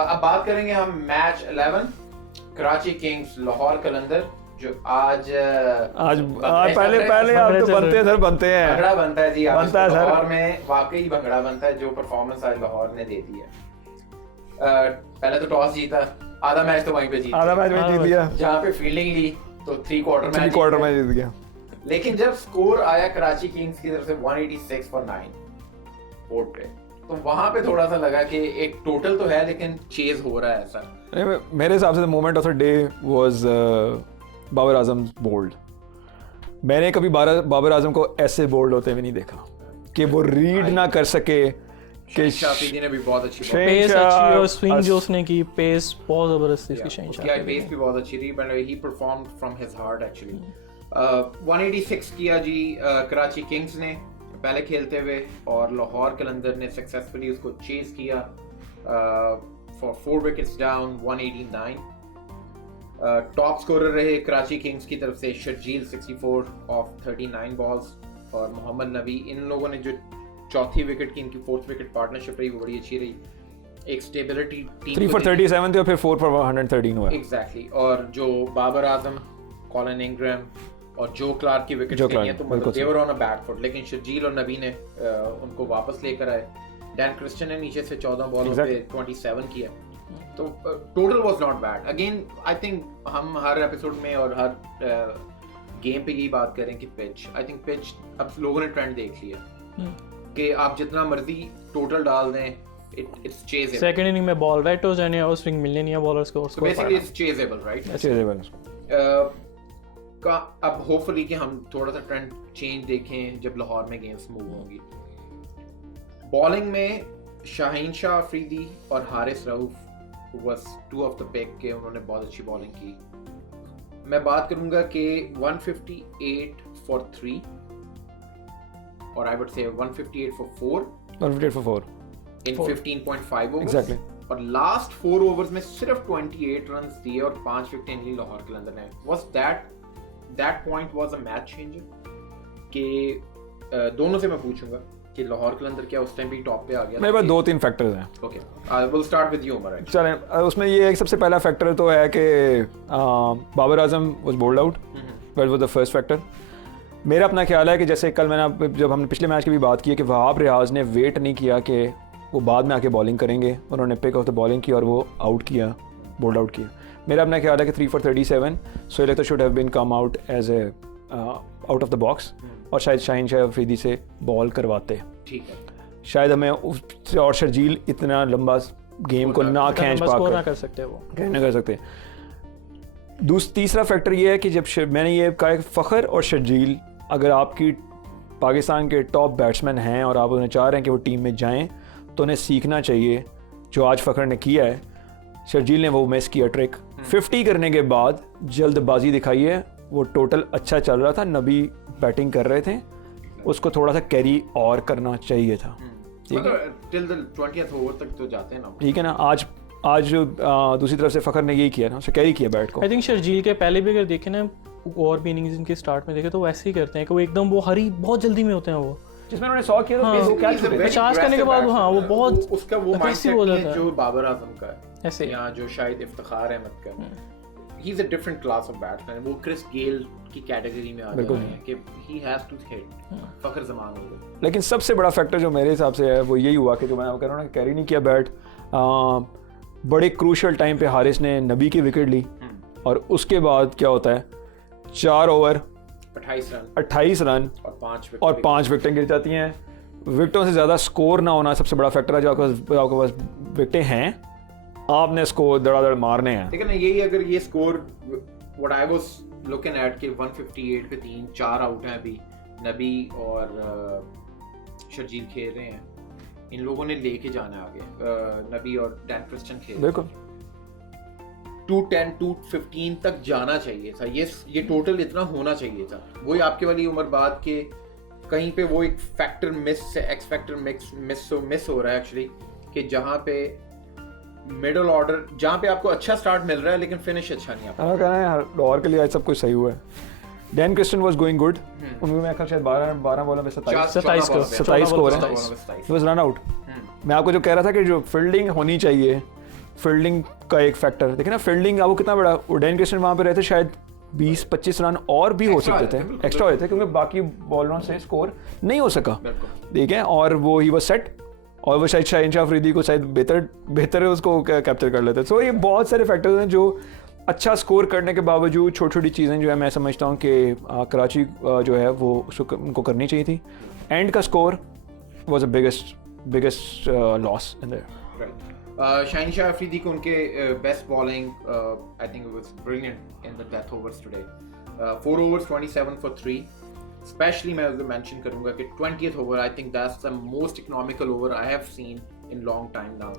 अब बात करेंगे हम मैच 11 कराची किंग्स लाहौर कलंदर, जो आज पहले आप तो बनते हैं भंगड़ा बनता है जी, बनता है लाहौर में वाकई भंगड़ा बनता है जो परफॉर्मेंस आज लाहौर ने दे दी है। पहले तो टॉस जीता, आधा मैच तो वहीं पे जीत दिया, जहाँ पे फील्डिंग ली तो 3 क्वार्टर मैच जीत गया। लेकिन जब स्कोर आया कराची किंग्स की तरफ से 186 for 9 बोर्ड पे, तो वहां पे थोड़ा सा लगा कि एक टोटल तो है लेकिन चेज हो रहा है ऐसा। मेरे हिसाब से the moment of the day was Babar Azam bowled. मैंने कभी बाबर आजम को ऐसे बोल्ड होते हुए नहीं देखा कि वो रीड ना कर सके कि शाफी ने भी बहुत अच्छी पेस अच्छी और स्विंग जो उसने की पेस बहुत जबरदस्त थी इसकी उसकी पेस भी बहुत अच्छी थी but he performed from his heart actually 186 किया जी कराची किंग्स ने पहले खेलते हुए और लाहौर कलंदर ने सक्सेसफुली उसको चेस किया for 4 wickets down 189 top scorer रहे कराची किंग्स की तरफ से शर्जील 64 ऑफ 39 बॉल्स और मोहम्मद नबी इन लोगों ने जो चौथी विकेट की इनकी फोर्थ विकेट पार्टनरशिप रही वो बड़ी अच्छी रही एक स्टेबिलिटी 3 for 37 थे और फिर 4 for 113 हुआ एग्जैक्टली और जो बाबर आजम कॉलिन इंग्रैम और जो क्लार्क की विकेट लेनी है तो मतलब they were on a back foot लेकिन शर्जील और नबी ने उनको वापस लेकर आए डैन क्रिस्टियन ने नीचे से 14 बॉलों पे 27 किया तो total was not bad again I think हम हर एपिसोड में और हर गेम पे यही बात करें कि पिच आई थिंक पिच अब लोगों ने ट्रेंड देख लिया कि आप जितना मर्जी टोटल डाल दें इट्स चेजेबल सेकंड इनिंग में बॉल राइट हो जाने और स्विंग मिलने नहीं है बॉलर्स को so basically it's chasable right chasable का अब होपफुली कि हम थोड़ा सा ट्रेंड चेंज देखें जब लाहौर में गेम्स मूव होंगी बॉलिंग में शाहीन शाह अफरीदी और Haris Rauf was two of the pick के उन्होंने बहुत अच्छी बॉलिंग की मैं बात करूंगा कि 158 फॉर 3 और आई वुड से 158 फॉर 4 in 15.5 overs Exactly. और लास्ट 4 ओवर्स में सिर्फ 28 रन्स दिए और 5 विकेट ली लाहौर कलंदर ने was that point was a match changer कि दोनों से मैं पूछूंगा कि लाहौर कलंदर क्या उस टाइम भी टॉप पे आ गया मेरे पास 2-3 फैक्टर्स हैं okay I will start with you Umar चलें उसमें ये एक सबसे पहला फैक्टर तो है कि Babar Azam was bowled out that was the first factor मेरा अपना ख्याल है कि जैसे कल मैंने जब हमने पिछले मैच की भी बात की है कि वहाब रियाज ने वेट नहीं किया कि वो बाद में आके बॉलिंग करेंगे उन्होंने पिक ऑफ द बॉलिंग की और वो आउट किया बोल्ड आउट किया मेरा अपना ख्याल है कि 3 for 37 Sohail Akhtar should have been come out as a out of the box और शायद शाहीन शाह अफरीदी से बॉल करवाते ठीक है शायद हमें और शर्जील इतना लंबा गेम को ना खींच पाकर ना कर सकते वो ना कर सकते तीसरा फैक्टर ये है कि जब मैंने ये कहा कि फ़खर और शर्जील अगर आपकी पाकिस्तान के टॉप बैट्समैन हैं और आप उन्हें चाह रहे हैं कि वो टीम में जाएं तो उन्हें सीखना चाहिए जो आज फ़खर ने किया है शर्जील ने वो मिस किया ट्रिक 50 करने के बाद जल्दबाजी दिखाई है वो टोटल अच्छा चल रहा था नबी बैटिंग कर रहे थे उसको थोड़ा सा कैरी और करना चाहिए था ठीक है टिल द 20th ओवर तक तो जाते हैं ना ठीक है ना आज दूसरी तरफ से फ़खर ने यही किया ना उसे कैरी किया बैट को आई थिंक शर्जील के पहले भी अगर देखें ना और भी इनिंग्स इनके स्टार्ट में देखे तो वैसे ही करते हैं कि वो एकदम वो हरी बहुत जल्दी में होते हैं वो जिसमें उन्होंने 100 किया तो कैच 50 करने के बाद हाँ वो बहुत उसका वो माइंडसेट है जो बाबर आजम का है ऐसे या जो शायद इफ्तिखार अहमद का he is a different class of batsman वो क्रिस गेल की कैटेगरी में आ जाते हैं कि ही हैज टू हिट फखर जमान हो गए लेकिन सबसे बड़ा फैक्टर जो मेरे हिसाब से है वो यही हुआ कि जो मैं कह रहा हूँ ना कैरी नहीं किया बैट बड़े क्रूशल टाइम पे हारिस ने नबी की विकेट ली और उसके बाद क्या होता है 4 ओवर 28 रन और 5 विकेटें गिर जाती हैं विकेटों से ज़्यादा स्कोर ना होना सबसे बड़ा फैक्टर है जो आपके पास विकेटें हैं आपने स्कोर दड़ादड़ मारने हैं ठीक है ना यही अगर ये score what I was looking at के 158 पे 3-4 आउट हैं अभी नबी और शर्जील खेल रहे हैं इन लोगों ने लेके जाना है आगे नबी और डैन क्रिस्टियन खेल बिल्कुल 210 215 तक जाना चाहिए था ये टोटल इतना होना चाहिए था वही आपके वाली उम्र बाद के कहीं पे वो एक फैक्टर एक्स फैक्टर मिस हो रहा है एक्चुअली कि जहाँ पे मिडिल ऑर्डर जहाँ पे आपको अच्छा स्टार्ट मिल रहा है लेकिन फिनिश अच्छा नहीं आता कहना है लाहौर के लिए आज सब कुछ सही हुआ है Dan Christian was going good उनमें मैं शायद 12 बॉलों में 27 स्कोर है ही वाज रन आउट मैं आपको जो कह रहा था कि जो फील्डिंग होनी चाहिए फील्डिंग का एक फैक्टर देखिए ना फील्डिंग आपको कितना बड़ा डैन क्रिस्टियन वहाँ पे रहते शायद 20-25 रन और भी हो सकते थे एक्स्ट्रा होते थे क्योंकि बाकी बॉलरों से स्कोर नहीं हो सका ठीक है और वो ही वाज सेट और वो शायद शाहीन शाह अफरीदी को शायद बेहतर उसको कैप्चर कर लेते तो ये बहुत सारे फैक्टर्स हैं जो अच्छा स्कोर करने के बावजूद छोटी छोटी चीज़ें जो है मैं समझता हूँ कि कराची जो है वो उनको करनी चाहिए थी एंड का score was a biggest loss in their Shaheen Shah Afridi को उनके best bowling I think it was brilliant in the death overs today 4 overs 27 for 3 specially मैं मेंशन करूंगा कि 20th over I think that's the most economical over I have seen in long time now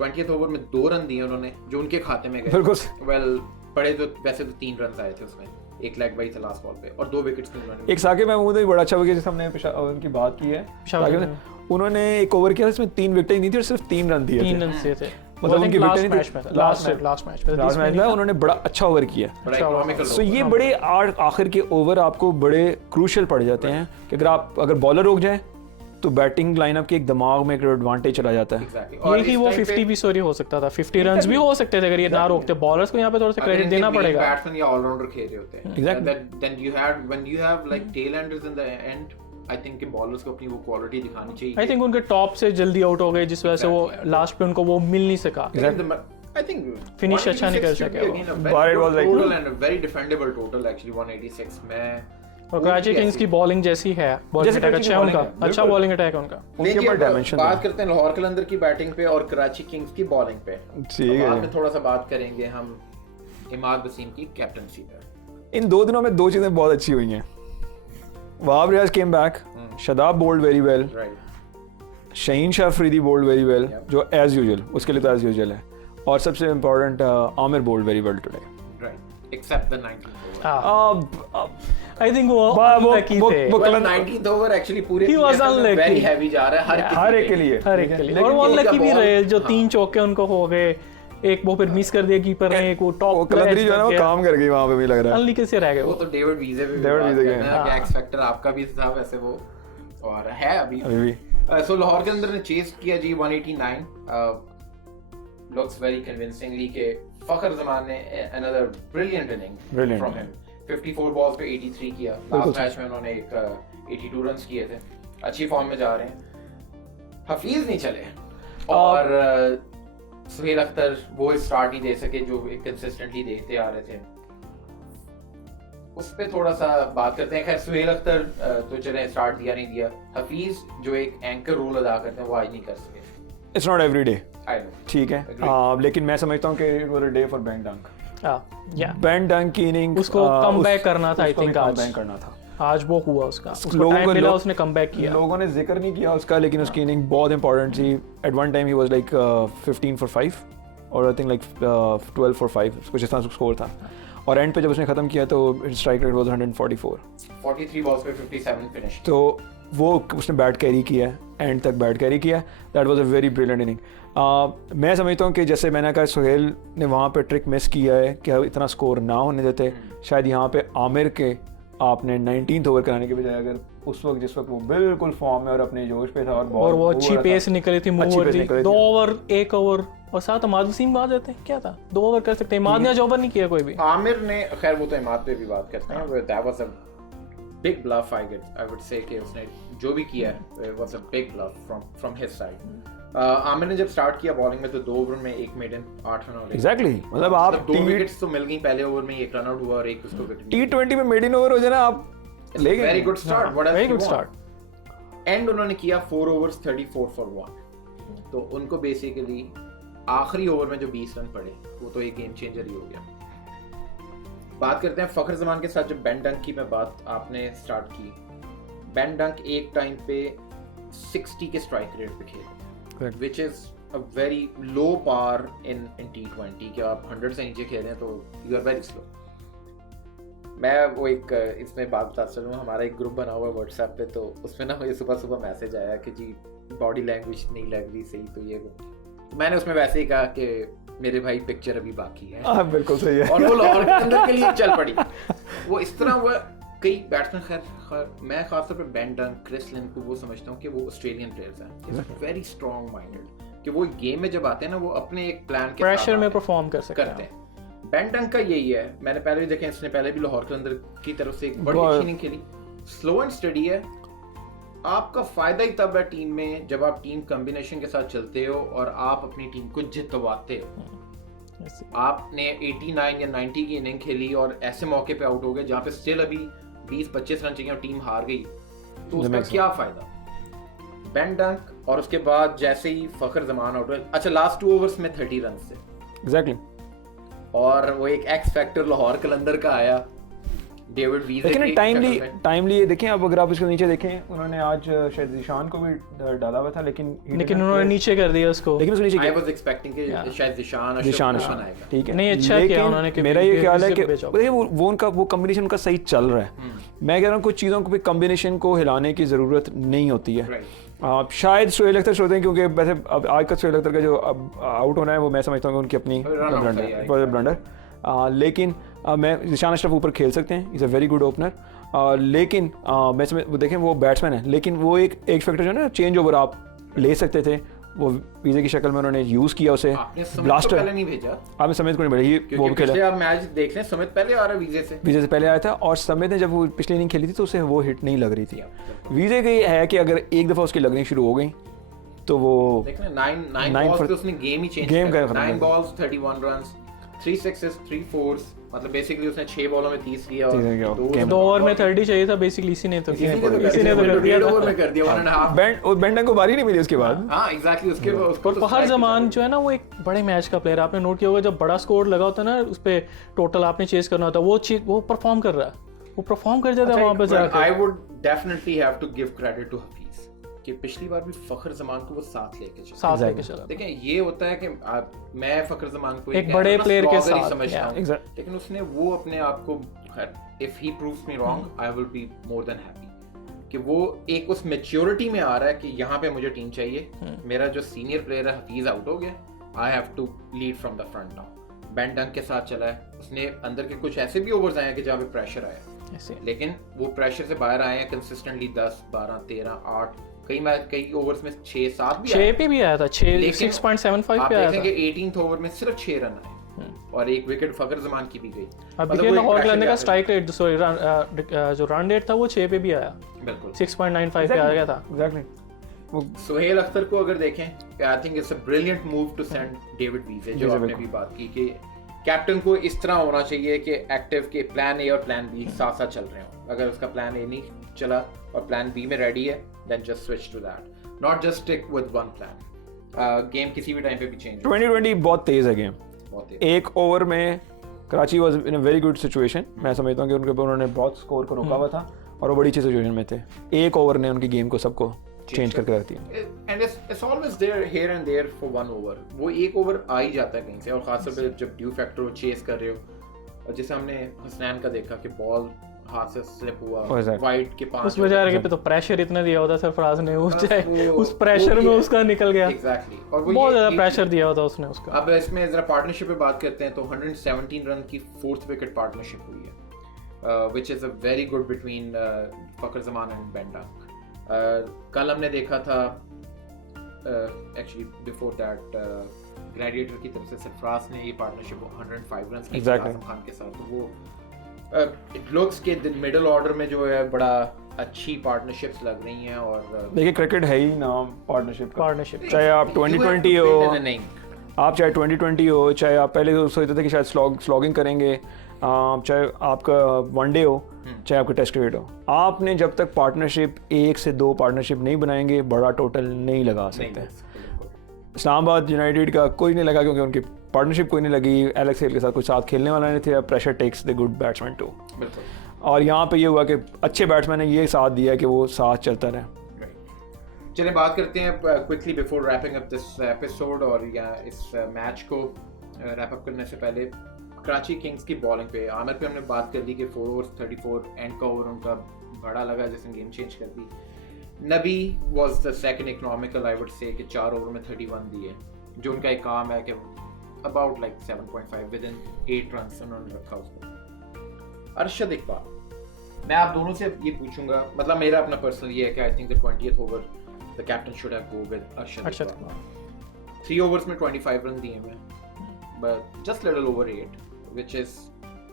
20th over में 2 run दिए उन्होंने जो उनके खाते में गए बिल्कुल वेल पड़े तो वैसे तो 3 रन आए थे उसमें एक लेग बाई था लास्ट बॉल पे और 2 विकेट्स थे उन्होंने एक साकिब महमूद भी बड़ा अच्छा विकेट जिस हमने उनकी बात की है उन्होंने एक ओवर किया इसमें 3 विकेटें नहीं थी और सिर्फ 3 रन दिए 3 रन दिए थे मतलब उनकी लास्ट मैच में लास्ट मैच में उन्होंने बड़ा अच्छा ओवर किया बड़ा इकोनॉमिकल सो ये बड़े आखिर के ओवर आपको बड़े क्रूशियल पड़ जाते हैं कि अगर बॉलर रुक जाए तो बैटिंग लाइनअप के एक दिमाग में एक एडवांटेज चला जाता है यही वो 50 भी सॉरी हो सकता था 50 रन्स भी हो सकते थे अगर ये ना रोकते बॉलर्स को यहाँ पे थोड़ा सा क्रेडिट देना पड़ेगा बैट्समैन या ऑलराउंडर खेल रहे होते हैं exactly then you had when you have like tail enders in the end I think कि बॉलर्स को अपनी वो क्वालिटी दिखानी चाहिए आई थिंक उनके टॉप से जल्दी आउट हो गए जिस वजह से वो लास्ट पे उनको वो मिल नहीं सका I think Finish अच्छा नहीं कर सके वो। But it was like total and a very defendable total actually 186 में और कराची किंग्स की बॉलिंग जैसी है बॉलिंग अटैक अच्छा है उनका अच्छा बॉलिंग अटैक है उनका उनके ऊपर डायमेंशन बात करते हैं लाहौर कलंदर की बैटिंग पे और कराची किंग्स की बॉलिंग पे ठीक है बाद में थोड़ा सा बात करेंगे हम इमाद वसीम की कैप्टनसी पे इन 2 दिनों में 2 चीजें बहुत अच्छी हुई हैं Wahab Riaz came back Shadab bowled very well right Shaheen Shah Afridi bowled very well जो एज यूजुअल उसके लिए तो एज यूजुअल है और सबसे important Aamir bowled very well today right except the 19th over I think वो unlucky थे well 19th over actually पूरे He was unlucky. very heavy जा रहा है हर एक के लिए और वो अनलकी भी रहे जो 3 चौके उनको हो गए एक वो फिर मिस कर दिया कीपर ने एक वो टॉप कलंदरी जो है ना वो काम कर गई वहां पे भी लग रहा है अनलकी से रह गए वो तो डेविड वीजे पे कि एक्स फैक्टर आपका भी था वैसे वो और है अभी भी सो लाहौर के अंदर ने चेस किया जी 189 looks very convincingly के फखर जमान ने another brilliant inning from him 54 balls पे 83 किया लास्ट मैच में उन्होंने एक 82 रन्स किए थे अच्छी फॉर्म में जा रहे हैं हफीज नहीं चले और सुहेल अख्तर वो स्टार्ट ही दे सके जो कंसिस्टेंटली देते आ रहे थे उस पे थोड़ा सा बात करते हैं खैर सुहेल अख्तर तो चले स्टार्ट दिया नहीं दिया हफीज जो एक एंकर रोल अदा करते हैं वो आज नहीं कर सके it's not every day I know ठीक है लेकिन मैं समझता हूं कि it was a day for Ben डंक या बेन डंक की इनिंग उसको कमबैक करना था आई थिंक आज कमबैक करना था आज वो हुआ उसका उसको टाइम मिला उसने कमबैक किया लोगों ने जिक्र नहीं किया उसका लेकिन उसकी इनिंग बहुत इंपॉर्टेंट थी एट वन टाइम ही वाज लाइक 15 for 5 और आई थिंक लाइक 12 for 5 कुछ इस तरह स्कोर था और एंड पे जब उसने खत्म किया तो स्ट्राइक रेट वाज 43 balls पे 57 फिनिश तो वो उसने बैट कैरी किया एंड तक बैट कैरी किया that was a very brilliant inning मैं समझता हूँ कि जैसे मैंने कहा सुहेल ने वहाँ पे ट्रिक मिस किया है कि इतना स्कोर ना होने देते शायद यहाँ पे आमिर के आपने 19th ओवर कराने के बजाय अगर उस वक्त जिस वक्त वो बिल्कुल फॉर्म में और अपने जोश पे था और वो अच्छी पेस निकली थी मूवर थी 2 ओवर 1 ओवर और साथ इमाद वसीम आ जाते हैं क्या था 2 ओवर कर सकते हैं इमाद ने आज ओवर नहीं किया कोई भी आमिर ने खैर वो तो इमाद पे भी बात करते हैं that was a big bluff I would say कि उसने जो भी किया है was a big bluff from his side Aamir ने जब स्टार्ट किया बॉलिंग में तो 2 ओवर में 1 मेडन 8 रन हो गए एग्जैक्टली मतलब आप 2 विकेट्स तो मिल गई पहले ओवर में 1 रन आउट हुआ और 1 उसको विकेट T20 में मेडन ओवर हो जाए ना आप ले गए very good start what very good start and उन्होंने किया 4 overs 34 for 1 तो उनको बेसिकली आखिरी ओवर में जो 20 रन पड़े वो तो एक गेम चेंजर ही हो गया बात करते हैं फखर जमान के साथ जब बेन डंक की मैं बात आपने स्टार्ट की बेन डंक एक टाइम पे 60 के स्ट्राइक रेट पे खेले which is a very low par in T20 कि आप 100 से नीचे खेलें तो you are very slow मैं वो एक इसमें बात बता सकता हूँ हमारा एक ग्रुप बना हुआ है व्हाट्सएप पे तो उसमें ना मुझे सुबह मैसेज आया कि जी बॉडी लैंग्वेज नहीं लग रही सही तो ये वो तो मैंने उसमें वैसे ही कहा कि मेरे भाई पिक्चर अभी बाकी है बिल्कुल सही है और वो लाहौर के अंदर के लिए चल पड़ी वो इस तरह वो कई बैट्समैन खैर मैं खासतौर पर बेन डंक क्रिस लिन को वो समझता हूँ कि वो ऑस्ट्रेलियन प्लेयर्स हैं वेरी स्ट्रॉन्ग माइंडेड कि वो गेम में जब आते हैं ना वो अपने एक प्लान के प्रेशर में परफॉर्म कर सकते हैं बेन डंक का यही है मैंने पहले भी देखा इसने पहले भी लाहौर के अंदर की तरफ से एक बड़ी अच्छी इनिंग खेली स्लो एंड स्टडी है आपका फायदा ही तब है टीम में जब आप टीम कॉम्बिनेशन के साथ चलते हो और आप अपनी टीम को जितवाते हो आपने 89 या 90 की इनिंग खेली और ऐसे मौके पे आउट हो गए जहाँ पे स्टिल अभी 20-25 रन चाहिए और टीम हार गई तो उसका क्या फायदा बेन डंक और उसके बाद जैसे ही फखर जमान आउट हुए, अच्छा लास्ट 2 ओवर्स में 30 रन से एग्जैक्टली, और वो एक एक्स फैक्टर लाहौर कलंदर का आया डेविड वीजे लेकिन के टाइमली देखें आप, अगर आप इसके नीचे देखें उन्होंने आज शायद ज़िशान को भी डाला हुआ था, लेकिन उन्होंने नीचे कर दिया उसको, लेकिन उसके नीचे आई वाज एक्सपेक्टिंग कि शायद ज़िशान आएगा। ठीक है, नहीं अच्छा किया उन्होंने, मेरा ये ख्याल है कि देखिए वो उनका वो कॉम्बिनेशन उनका सही चल रहा है। मैं कह रहा हूँ कुछ चीज़ों को भी कॉम्बिनेशन को हिलाने की ज़रूरत नहीं होती है। शायद सोहेल अख्तर सोचते हैं, क्योंकि वैसे अब आज का सोहेल अख्तर का जो अब आउट होना है वो मैं समझता हूँ उनकी अपनी ब्लंडर, लेकिन मैं ज़िशान अशरफ ऊपर खेल सकते हैं, is a very good opener, लेकिन मैं समझ वो देखें वो बैट्समैन है, लेकिन वो एक फैक्टर जो है ना चेंज ओवर आप ले सकते थे, वो वीजे की शक्ल में उन्होंने यूज़ किया उसे। ब्लास्टर पहले नहीं भेजा आपने, समित को नहीं भेजा, वो पिछले आप मैच देख लें, समित पहले आ रहा है वीजे से पहले आया था, और समित ने जब वो पिछली इनिंग खेली थी तो उसे वो हिट नहीं लग रही थी। वीजे की है कि अगर एक दफ़ा उसकी लगनी शुरू हो गई तो वो 9 बॉल्स पे उसने गेम ही चेंज कर दिया। 9 बॉल्स 31 रन्स, 3 सिक्सेस 3 फोर्स, मतलब बेसिकली उसने 6 बॉलों में 30 किया और 2 ओवर में 30 चाहिए था बेसिकली, इसी ने तो कर दिया, 1.5 ओवर में कर दिया, 1.5 बेंडन को बारी नहीं मिली उसके बाद। हां एग्जैक्टली, उसको तो फखर जमान जो है ना वो एक बड़े मैच का प्लेयर, आपने नोट किया होगा जब बड़ा स्कोर लगा होता है ना उस पे टोटल आपने चेस करना होता है, वो परफॉर्म कर रहा है, वो परफॉर्म कर जाता है वहां पे जाकर। I would definitely have to give credit to Hafeez कि पिछली बार भी फखर जमान को वो साथ लेके चला। देखें ये होता है कि मैं फखर जमान को एक बड़े प्लेयर के साथ समझता हूं, लेकिन उसने वो अपने आप को, if he proves me wrong I will be more than happy कि वो एक उस मैच्योरिटी में आ रहा है कि यहाँ पे मुझे टीम चाहिए, मेरा जो सीनियर प्लेयर है हफीज आउट हो गया, I have to lead from the front now. Ben Dunk के साथ चला है, उसने अंदर के कुछ ऐसे भी ओवर्स आए कि जहाँ पे प्रेशर आया, लेकिन वो प्रेशर से बाहर आए हैं कंसिस्टेंटली 10 12 13 8, कई ओवर्स में 6 7 भी 6 पे भी आया था, 6.75 पे आया था। 18th ओवर में सिर्फ 6 रन आए और एक विकेट फखर जमान की भी गई। अब देखिए लाहौर कलंदर का स्ट्राइक रेट जो रन रेट था वो 6 पे भी आया, बिल्कुल 6.95 पे आ गया था। एग्जैक्टली। सोहेल अख्तर को अगर देखें, I think it's a brilliant move to send David Wiese, जो आपने भी बात की कि कैप्टन को इस तरह होना चाहिए कि एक्टिव के प्लान ए और प्लान बी साथ साथ चल रहे हो। अगर उसका प्लान ए नहीं चला और प्लान बी में रेडी है, then just switch to that, not just stick with one plan. Game किसी भी टाइम पे भी चेंज। 2020 बहुत तेज है गेम, एक ओवर में Karachi was in a very good situation. मैं समझता हूँ कि उन्होंने बहुत स्कोर को रोका हुआ था और वो बड़ी अच्छी सिचुएशन में थे। एक ओवर ने उनकी गेम को सबको चेंज करके रख दिया। And it's always there here and there for one over, वो एक ओवर आ ही जाता है कहीं से, और खासतौर पे जब ड्यू फैक्टर हो, चेस कर रहे हो, और जैसे हमने हसनैन का देखा कि बॉल हाथ से स्लिप हुआ वाइड के पास, उस बेचारे पे तो प्रेशर इतना दिया होता सरफराज ने, उस प्रेशर में उसका निकल गया। एग्जैक्टली, और वो बहुत ज्यादा प्रेशर दिया होता उसने उसका। अब इसमें जरा पार्टनरशिप पे बात करते हैं तो 117 रन की 4th विकेट पार्टनरशिप हुई है, which is a very good between Fakhar Zaman and Ben डंक। कल हमने देखा था एक्चुअली बिफोर दैट ग्लैडिएटर की तरफ से सरफराज ने ये पार्टनरशिप 105 रन की आजम खान के साथ, तो वो इट लुक्स के मिडिल ऑर्डर में जो है बड़ा अच्छी पार्टनरशिप्स लग रही हैं। और देखिए क्रिकेट है ही ना पार्टनरशिप, चाहे आप 2020 हो, आप चाहे 2020 हो, चाहे आप पहले तो सोचते थे कि शायद स्लॉगिंग करेंगे, चाहे आपका वनडे हो, चाहे आपका टेस्ट क्रिकेट हो, आपने जब तक पार्टनरशिप 1 से 2 पार्टनरशिप नहीं बनाएंगे बड़ा टोटल नहीं लगा सकते। इस्लामाबाद यूनाइटेड का कोई नहीं लगा क्योंकि उनकी पार्टनरशिप कोई नहीं लगी, एलेक्स हेल के साथ कोई साथ खेलने वाला नहीं थे। Pressure takes the good batsman too, और यहाँ पे ये हुआ कि अच्छे बैट्समैन ने ये साथ दिया कि वो साथ चलता रहे। चलिए बात करते हैं quickly before wrapping up this episode, और या इस मैच को रैप अप करने से पहले कराची किंग्स की बॉलिंग पे। आमिर पे हमने बात कर ली कि 4 ओवर्स 34 एंड का ओवर उनका बड़ा लगा जिसने गेम चेंज कर दी। नबी was the second economical, I would say कि 4 ओवर में 31 दिए, जो उनका एक काम है कि about like 7.5 with in 8 runs उन्होंने रखा उसको। अरशद इकबाल, मैं आप दोनों से ये पूछूंगा, मतलब मेरा अपना पर्सनल ये है कि I think the 20th over the captain should have go with Arshad Iqbal. 3 overs में 25 रन दिए हुए, but just little over 8, which is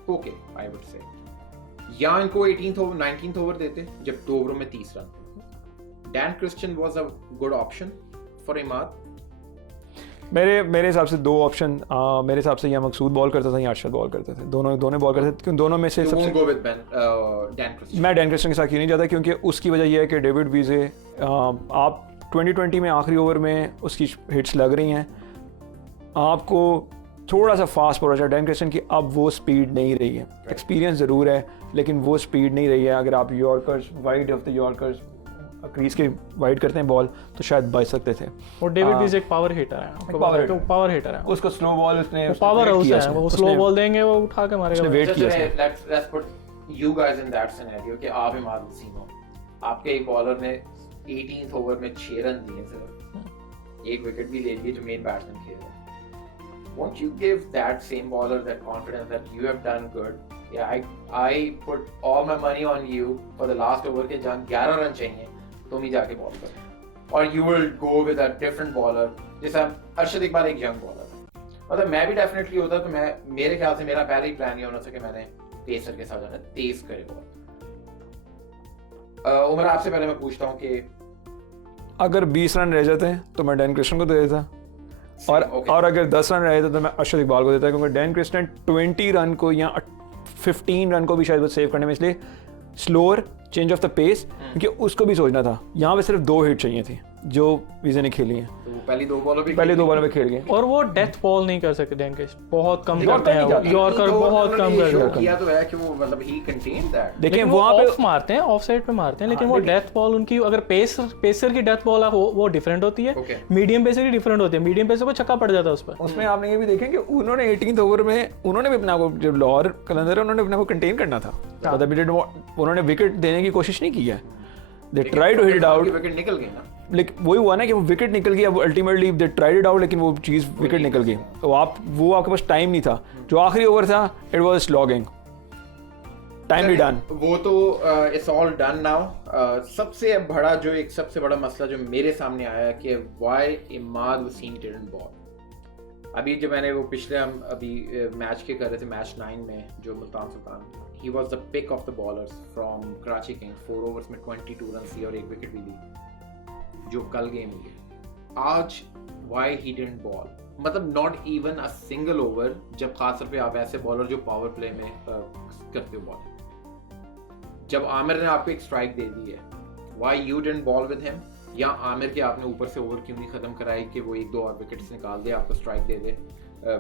okay I would से। या इनको 18th ओवर 19th ओवर देते जब 2 ओवरों में 30 run. Dan Christian was a good option for Imad. मेरे हिसाब से 2 ऑप्शन, मेरे हिसाब से या मकसूद बॉल करता था या अरशद बॉल करते थे, दोनों बॉल करते थे, क्योंकि दोनों में से सबसे मैं डैन क्रिश्चियन के साथ क्यों नहीं जाता, क्योंकि उसकी वजह यह है कि डेविड वीजे, आप 2020 में आखिरी ओवर में उसकी हिट्स लग रही हैं, आपको थोड़ा सा फास्ट पड़ा चाहिए। डैन क्रिस्टन की अब वो स्पीड नहीं रही है, एक्सपीरियंस ज़रूर है लेकिन वो स्पीड नहीं रही है। अगर आप yorkers wide of the yorkers crease के वाइड करते हैं बॉल तो शायद बच सकते थे। और डेविड विज एक पावर हिटर है, पावर हिटर है, उसको स्लो बॉल उसने पावर हाउस है, वो स्लो बॉल देंगे वो उठा के मारेगा। वेट किया। Let's put you guys in that scenario कि आप इमाद वसीम हो, आपके एक बॉलर ने 18th ओवर में 6 रन दिए, सिर्फ एक विकेट भी ले लिए जो मेन बैट्समैन खेल रहे हैं। Won't you give that same bowler that confidence that you have done good? Yeah, I put all my money on you for the last over के जहाँ 11 रन चाहिए तुम ही जाके बॉल करो, और you will go with a different bowler। जैसे अर्शद इकबाल एक young bowler है, मतलब मैं भी डेफिनेटली होता तो मैं, मेरे ख्याल से मेरा पहले ही प्लान ये होना था कि मैंने पेसर के साथ जाना, तेज करे बॉल। उमर आपसे पहले मैं पूछता हूँ कि अगर 20 रन रह जाते हैं तो मैं डैन क्रिस्टन को दे देता, और अगर 10 रन रहे थे तो मैं अर्शद इकबाल को देता, क्योंकि डैन क्रिस्टन 20 रन को या 15 रन को भी शायद वो सेव करने में इसलिए slower change of the pace, क्योंकि उसको भी सोचना था। यहाँ पे सिर्फ 2 हिट चाहिए थी जो वीजे ने खेली हैं, तो पहली 2 बॉलों में खेल गए। और वो डेथ बॉल नहीं कर सकते डैन क्रिस्टन, बहुत कम करते हैं, यॉर्कर बहुत कम करते हैं। किया तो है कि वो मतलब ही कंटेन दैट, देखिए वहां पे ऑफ मारते हैं, ऑफ साइड पे मारते हैं, लेकिन वो डेथ बॉल उनकी, अगर पेसर की डेथ बॉल है वो डिफरेंट होती है, मीडियम पेसर की डिफरेंट होती है। मीडियम पेसर को छक्का पड़ जाता है उस पर। उसमें आपने ये भी देखें कि उन्होंने 18th ओवर में उन्होंने भी अपना को, जब लाहौर कलंदर है उन्होंने अपने को कंटेन करना था, मतलब उन्होंने विकेट देने की कोशिश नहीं की है। They try to hit it out, wicket निकल गई ना, लेकिन वही हुआ ना कि वो विकेट निकल गई। अब ultimately they tried it out, लेकिन वो चीज़ विकेट निकल गई। तो वो आपके पास टाइम नहीं था, जो आखिरी ओवर था it was slogging, timely done. वो तो इट्स ऑल डन नाउ। सबसे बड़ा मसला जो मेरे सामने आया कि why Imad Wasim didn't bowl. अभी जब मैंने वो पिछले हम अभी मैच के कर रहे थे, मैच 9 में जो Multan Sultan, he was the pick of the bowlers from Karachi Kings. 4 overs में 22 रन दी और 1 विकेट भी ली, जो कल गेम हुई है। आज व्हाई ही डिडंट बॉल, मतलब not even a single over, जब खासतौर पे आप ऐसे बॉलर जो पावर प्ले में करते हो बॉल। जब आमिर ने आपको एक स्ट्राइक दे दी है, why you didn't ball with him, या आमिर के आपने ऊपर से ओवर क्यों नहीं खत्म कराई कि वो 1-2 और विकेट्स निकाल दे, आपको strike they they,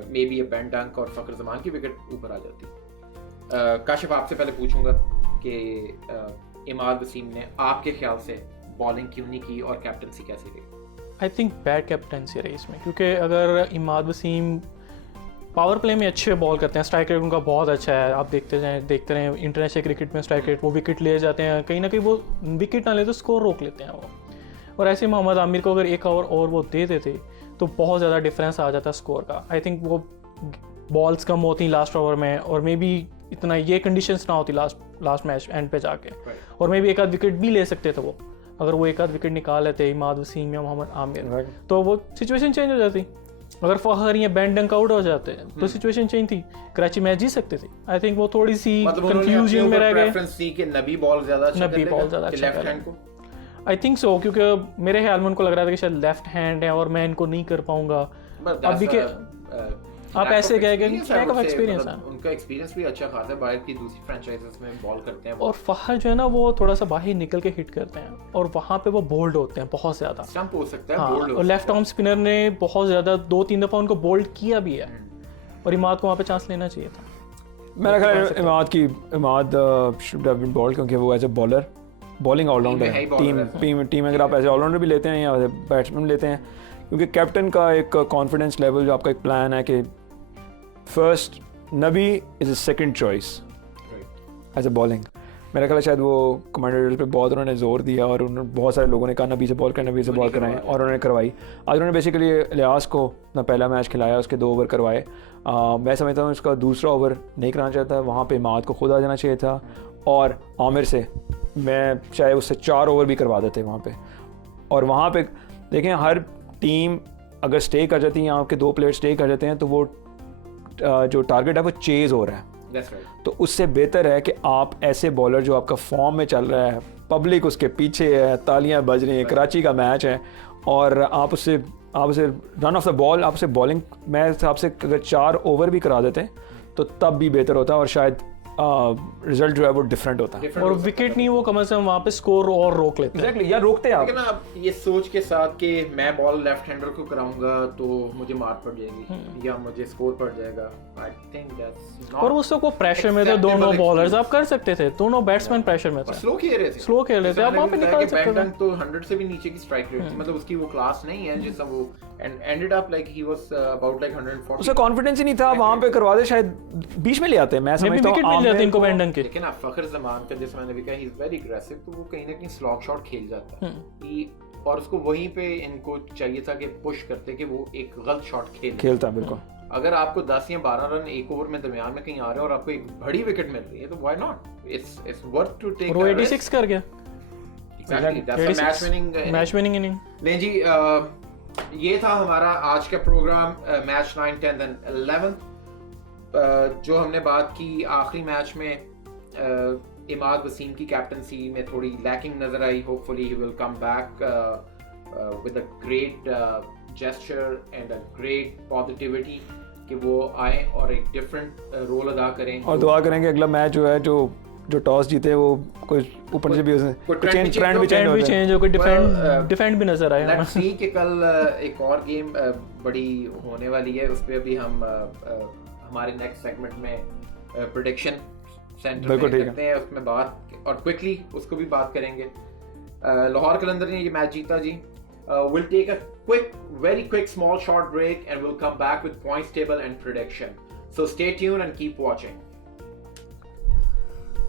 may be Ben डंक और फखर जमान की विकेट ऊपर आ जाती। काशिफ आपसे पहले पूछूंगा कि इमाद वसीम ने आपके ख्याल से बॉलिंग क्यों नहीं की और कैप्टनसी कैसी रही? आई थिंक बैड कैप्टनसी रही इसमें, क्योंकि अगर इमाद वसीम पावर प्ले में अच्छे बॉल करते हैं, स्ट्राइक रेट उनका बहुत अच्छा है, आप देखते रहें इंटरनेशनल क्रिकेट में स्ट्राइक रेट, वो विकेट ले जाते हैं, कहीं ना कहीं वो विकेट ना ले तो स्कोर रोक लेते हैं वो। और ऐसे मोहम्मद आमिर को अगर 1 ओवर और वो दे देते तो बहुत ज़्यादा डिफरेंस आ जाता स्कोर का। आई थिंक वो बॉल्स कम होती लास्ट ओवर में, और मे बी इतना ये कंडीशंस ना होती लास्ट मैच एंड पे जाके, और मे बी 1 आध विकेट भी ले सकते थे वो। अगर वो 1 आध विकेट निकाल लेते इमाद वसीम या मोहम्मद आमिर तो वो सिचुएशन चेंज हो जाती। अगर फखर या बेन डंक आउट हो जाते तो सिचुएशन चेंज थी, कराची मैच जीत सकते थे। आई थिंक वो थोड़ी सी कंफ्यूजन में रह गए। नबी बॉल ज्यादा अच्छा आई थिंक सो, क्योंकि मेरे ख्याल में उनको लग रहा था कि शायद लेफ्ट हैंड है और मैं इनको नहीं कर पाऊंगा। अभी के आप ऐसे कह गए, लैक ऑफ एक्सपीरियंस है, उनका एक्सपीरियंस भी अच्छा खासा है, बाहर की दूसरी फ्रेंचाइजीज में बॉल करते हैं। और फहर जो है ना वो थोड़ा सा बाहर निकल के हिट करते हैं, और वहाँ पे वो बोल्ड होते हैं बहुत ज्यादा, स्टंप हो सकता है, हाँ, और लेफ्ट आर्म स्पिनर ने बहुत ज्यादा 2-3 दफा उनको बोल्ड किया भी है, और इमाद को वहाँ पे चांस लेना चाहिए था। मेरा ख्याल है Imad should have been bowled, क्योंकि वो as a bowler bowling allrounder है। टीम अगर आप एज ए ऑलराउंडर भी लेते हैं या बैट्समैन लेते हैं, क्योंकि कैप्टन का एक कॉन्फिडेंस लेवल, जो आपका एक प्लान है कि first Nabi is a second choice as a bowling. मेरा ख्याल शायद वो कमांडर पे बहुत उन्होंने जोर दिया, और उन्होंने बहुत सारे लोगों ने कहा नबी से बॉल कराएं, नबी से बॉल कराएं, और उन्होंने करवाई। आज उन्होंने बेसिकली इलियास को अपना पहला मैच खिलाया, उसके 2 ओवर करवाए। मैं समझता हूँ उसका दूसरा ओवर नहीं कराना चाहता, वहाँ पे इमाद को खुद आ जाना चाहिए था, और आमिर से मैं चाहे उससे 4 ओवर भी करवा देते वहाँ पे। और वहाँ पे देखें, हर टीम अगर स्टे कर जाती है, यहाँ के 2 प्लेयर स्टे कर जाते हैं, तो वो जो टारगेट है वो चेज हो रहा है। तो उससे बेहतर है कि आप ऐसे बॉलर जो आपका फॉर्म में चल रहा है, पब्लिक उसके पीछे है, तालियां बज रही हैं, कराची का मैच है, और आप उससे रन ऑफ द बॉल, आप उसे बॉलिंग, मैं आपसे अगर 4 ओवर भी करा देते तो तब भी बेहतर होता, और शायद रिजल्ट जो है वो डिफरेंट होता है। और विकेट नहीं, वो कम से कम वहाँ पे स्कोर और रोक लेते हैं। एग्जैक्टली, या रोकते हैं आप। लेकिन आप ये सोच के साथ कि मैं बॉल लेफ्ट हैंडर को कराऊंगा तो मुझे मार पड़ जाएगी या मुझे स्कोर पड़ जाएगा, आई थिंक दैट्स नॉट। और उस को प्रेशर में थे दोनों बॉलर्स, आप कर सकते थे, दोनों बैट्समैन प्रेशर में थे, स्लो खेल रहे थे, स्लो खेल रहे थे, आप वहाँ पे निकाल सकते थे। तो 100 से भी नीचे की स्ट्राइक रेट थी, मतलब उसकी वो क्लास नहीं है जिससे वो ended up like he was about like 140। उसे कॉन्फिडेंस ही नहीं था, वहां पे करवा दे, शायद बीच में ले आते हैं। मैं समझता हूं विकेट मिल जाते इनको बैंडन के। लेकिन आप फखर जमान का, जैसे मैंने भी कहा, ही इज वेरी एग्रेसिव, तो वो कहीं ना कहीं स्लॉग शॉट खेल जाता है और उसको वहीं पे इनको चाहिए था कि पुश करते कि वो एक गलत शॉट खेलता है। बिल्कुल। अगर आपको 10 या 12 रन एक ओवर में दरमियान में कहीं आ रहे हैं और आपको एक बड़ी विकेट मिल रही है तो why not, it's worth to take. वो 86 कर गया, exactly, that's a match winning inning. नहीं जी, ये था हमारा आज का प्रोग्राम, मैच 9, 10 एंड 11। जो हमने बात की आखिरी मैच में, इमाद वसीम की कैप्टनसी में थोड़ी लैकिंग नजर आई। Hopefully he will come back with a great gesture and a great positivity कि वो आए और एक डिफरेंट रोल अदा करें। और दुआ करेंगे अगला मैच जो है जो टॉस जीते वो कोई ऊपर से भी ट्रेंड भी चेंज हो, कोई डिफेंड भी नजर आए। लेट्स सी कि कल एक और गेम बड़ी होने वाली है, उस पे अभी हम हमारे नेक्स्ट सेगमेंट में प्रेडिक्शन सेंटर में करते हैं, उसमें बात और क्विकली उसको भी बात करेंगे। लाहौर कलंदर ने ये मैच जीता जी। Will take a very quick small short break and we'll come back with points table and prediction, so stay tuned and keep watching।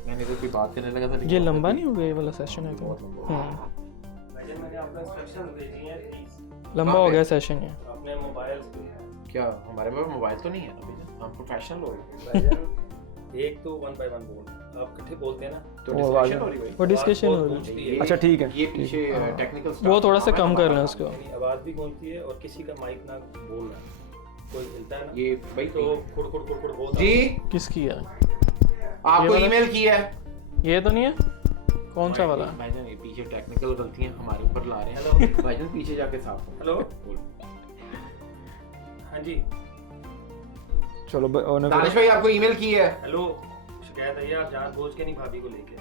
मैंने तो कोई बात करने लगा था, ये लंबा नहीं हो गया ये वाला सेशन है तो मैंने आपको इंस्ट्रक्शन भेजी है, प्लीज लंबा हो गया सेशन ये। अपने मोबाइल क्या हमारे पास मोबाइल तो नहीं है ना भैया, हम प्रोफेशनल हो भाईजान, एक तो 1 by 1 बोल, आप इकट्ठे बोलते हैं ना तो डिस्कशन हो रही है, वो डिस्कशन हो रही है। अच्छा ठीक है, ये पीछे टेक्निकल स्टाफ वो थोड़ा सा कम कर लें उसको, आवाज भी गूंजती है और किसी का माइक ना बोल रहा है, कोई हिलता है ना ये भाई तो खुड़ खुड़ खुड़ खुड़ बोलता जी। किसकी है आपको ईमेल किया है, ये तो नहीं है, कौन सा वाला? भाईजान ये पीछे टेक्निकल गलतियां हमारे ऊपर ला रहे हैं। हेलो भाईजान, पीछे जाके साफ हो। हेलो हाँ जी, चलो दानिश भाई आपको ईमेल की है। हेलो, शिकायत है आप जानबूझ के नहीं भाभी को लेके,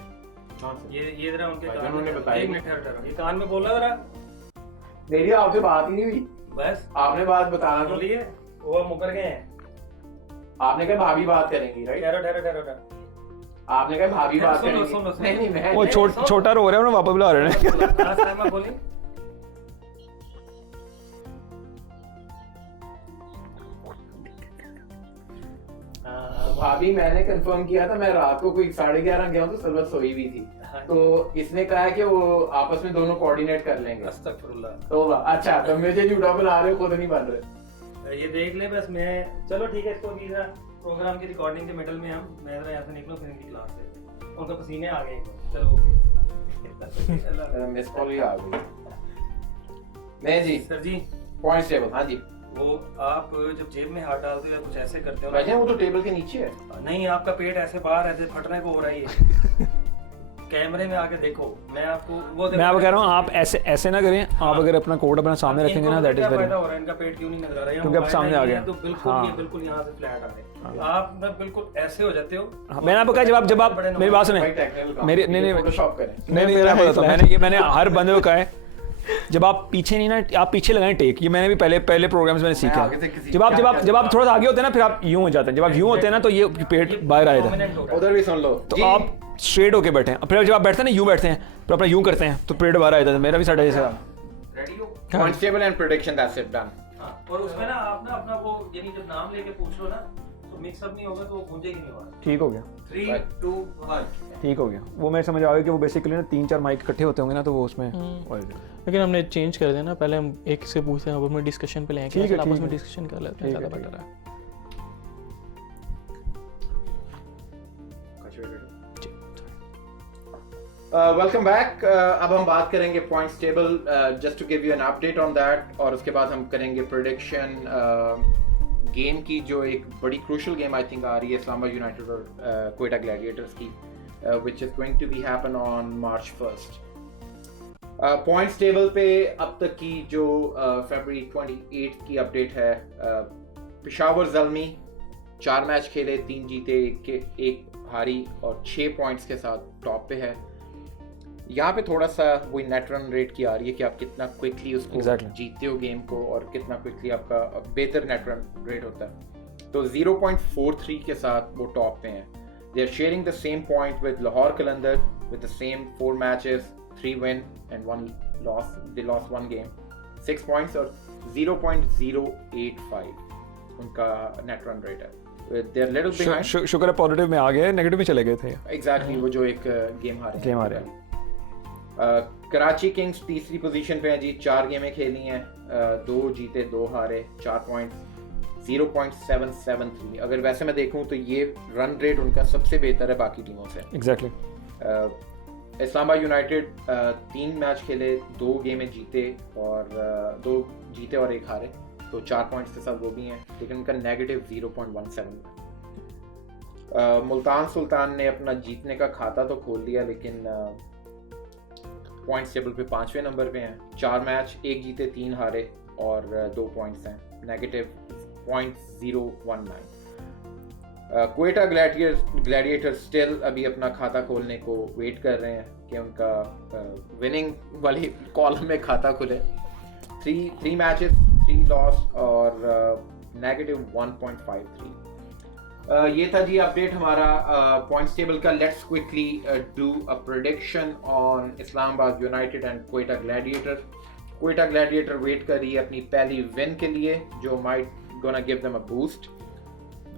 ये जरा उनके कान उन्होंने में, बताया एक मिनट ठहरो, ये कान में बोला जरा, मेरी आपसे बात ही नहीं हुई, बस आपने बात बताना सुन तो लिए, वो मुकर गए हैं। आपने कहा भाभी बात करेंगी, राइट? ठहरो ठहरो ठहरो ठहरो, आपने कहा भाभी बात सुन लो, करेंगी। सुन लो, सुन लो। नहीं नहीं, मैं वो छोटा रो रहा है, वापस बुला रहे हैं। लास्ट टाइम आप बोली भाभी मैंने कंफर्म किया था, मैं रात को कोई 11:30 गया हूँ तो सरबत सोई भी थी, तो इसने कहा है कि वो आपस में दोनों कोऑर्डिनेट कर लेंगे। अस्तगफुरुल्लाह। तो अच्छा, तो मुझे झूठा बना रहे हो, खुद नहीं बन रहे। ये देख ले बस, मैं चलो ठीक है, इसको भी जरा प्रोग्राम की रिकॉर्डिंग के मिडल में हम, मैं जरा यहाँ से निकलूं फिर इनकी क्लास से, उनके पसीने आ गए, चलो मेरा मिस कॉल ही आ गई। नहीं जी, सर जी, पॉइंट्स टेबल। हाँ जी वो आप जब जेब में हाथ डालते हो या कुछ ऐसे करते हो ना, भाईजान वो तो टेबल के नीचे है। नहीं, आपका पेट ऐसे बाहर ऐसे फटने को हो रहा है। कैमरे में आके देखो, मैं आपको वो मैं आपको कह रहा हूँ आप ऐसे ना करें, आप अगर अपना कोड अपना सामने रखेंगे ना, दैट इज वेरी, फायदा हो रहा है, इनका पेट क्यों नहीं नजर आ रहा है, क्योंकि अब सामने आ गया तो बिल्कुल हाँ। ये बिल्कुल यहाँ से फ्लैट आ रहे, आप ना बिल्कुल ऐसे हो जाते हो। मैंने आपको कहा जब आप मेरी बात सुने, मेरी नहीं फोटोशॉप करें। नहीं बताता, मैंने हर बंदे को कहा है जब आप पीछे नहीं ना, आप पीछे लगाएं टेक, ये मैंने भी पहले प्रोग्राम्स में सीखा है। जब आप थोड़ा सा आगे होते हैं ना, फिर आप यूं हो जाते हैं, जब आप यूं होते हैं ना तो ये पेट बाहर आ जाता है। उधर भी सुन लो तो आप स्ट्रेट होके बैठे हैं, फिर जब आप बैठते हैं ना यूं बैठते हैं, फिर अपना यूं करते हैं तो पेट बाहर आ जाता है। मेरा भी साढ़ा जैसा रेडी हो, points table and prediction, that's it, done. और उसमें ना आप ना अपना वो यानी जब नाम लेके पूछ लो ना तो मिक्सअप नहीं होगा, तो वो गूंजेगी नहीं आवाज। ठीक हो गया, 3 2 1 ठीक हो गया। वो मेरे समझ आ गया कि वो बेसिकली ना 3-4 माइक इकट्ठे होते होंगे ना, तो वो उसमें लेकिन हमने चेंज कर दिया ना, पहले हम एक से पूछते हैं, अब हम डिस्कशन पे लेंगे, ठीक है, आपस में डिस्कशन कर लेते हैं, ज़्यादा बेटर है। Welcome back. अब हम बात करेंगे points table, just to give you an update on that, और उसके बाद हम करेंगे प्रेडिक्शन गेम की, जो एक बड़ी क्रूशल गेम आई थिंक आ रही है इस्लामाबाद यूनाइटेड और क्वेटा ग्लैडिएटर्स की, which is going to be happen on March 1st। Points table पे अब तक की जो February 28 की अपडेट है, पेशावर ज़ल्मी 4 मैच खेले, 3 जीते, एक हारी और 6 पॉइंट्स के साथ टॉप पे है। यहाँ पे थोड़ा सा वही नेट रन रेट की आ रही है कि आप कितना क्विकली उसको जीतते हो गेम को और कितना क्विकली आपका बेहतर नेट रन रेट होता है। तो 0.43 के साथ वो टॉप पे हैं। They are sharing the same point with Lahore Qalandar with the same 4 matches, 3 win and 1 loss. They lost 1 game, 6 points और 0.085 उनका नेट रन रेट है। They are little behind. शुक्र है पॉजिटिव में आ गए, नेगेटिव में चले गए थे। एग्जैक्टली, वो जो एक गेम हारे। कराची किंग्स तीसरी पोजीशन पे हैं जी, 4 गेमें खेली हैं, 2 जीते 2 हारे, 4 पॉइंट, 0.773। अगर वैसे मैं देखूं तो ये रन रेट उनका सबसे बेहतर है बाकी टीमों से। एग्जैक्टली। इस्लामाबाद यूनाइटेड 3 मैच खेले, 2 गेमें जीते और 2 जीते और 1 हारे, तो 4 पॉइंट्स के साथ वो भी हैं, लेकिन उनका नेगेटिव 0.17 है। मुल्तान सुल्तान ने अपना जीतने का खाता तो खोल लिया, लेकिन पॉइंट्स टेबल पे 5वें नंबर पे हैं। 4 मैच, 1 जीते 3 हारे और 2 पॉइंट्स हैं, नेगेटिव 0.019। क्वेटा ग्लैडिएटर स्टिल अभी अपना खाता खोलने को वेट कर रहे हैं कि उनका विनिंग वाली कॉलम में खाता खुले। 3 मैचेस, 3 लॉस और नेगेटिव 1.53। ये था जी अपडेट हमारा पॉइंट्स टेबल का। Let's quickly do a prediction on Islamabad United and Quetta Gladiator. Quetta Gladiator wait कर रही है अपनी पहली विन के लिए, जो might gonna give them a boost.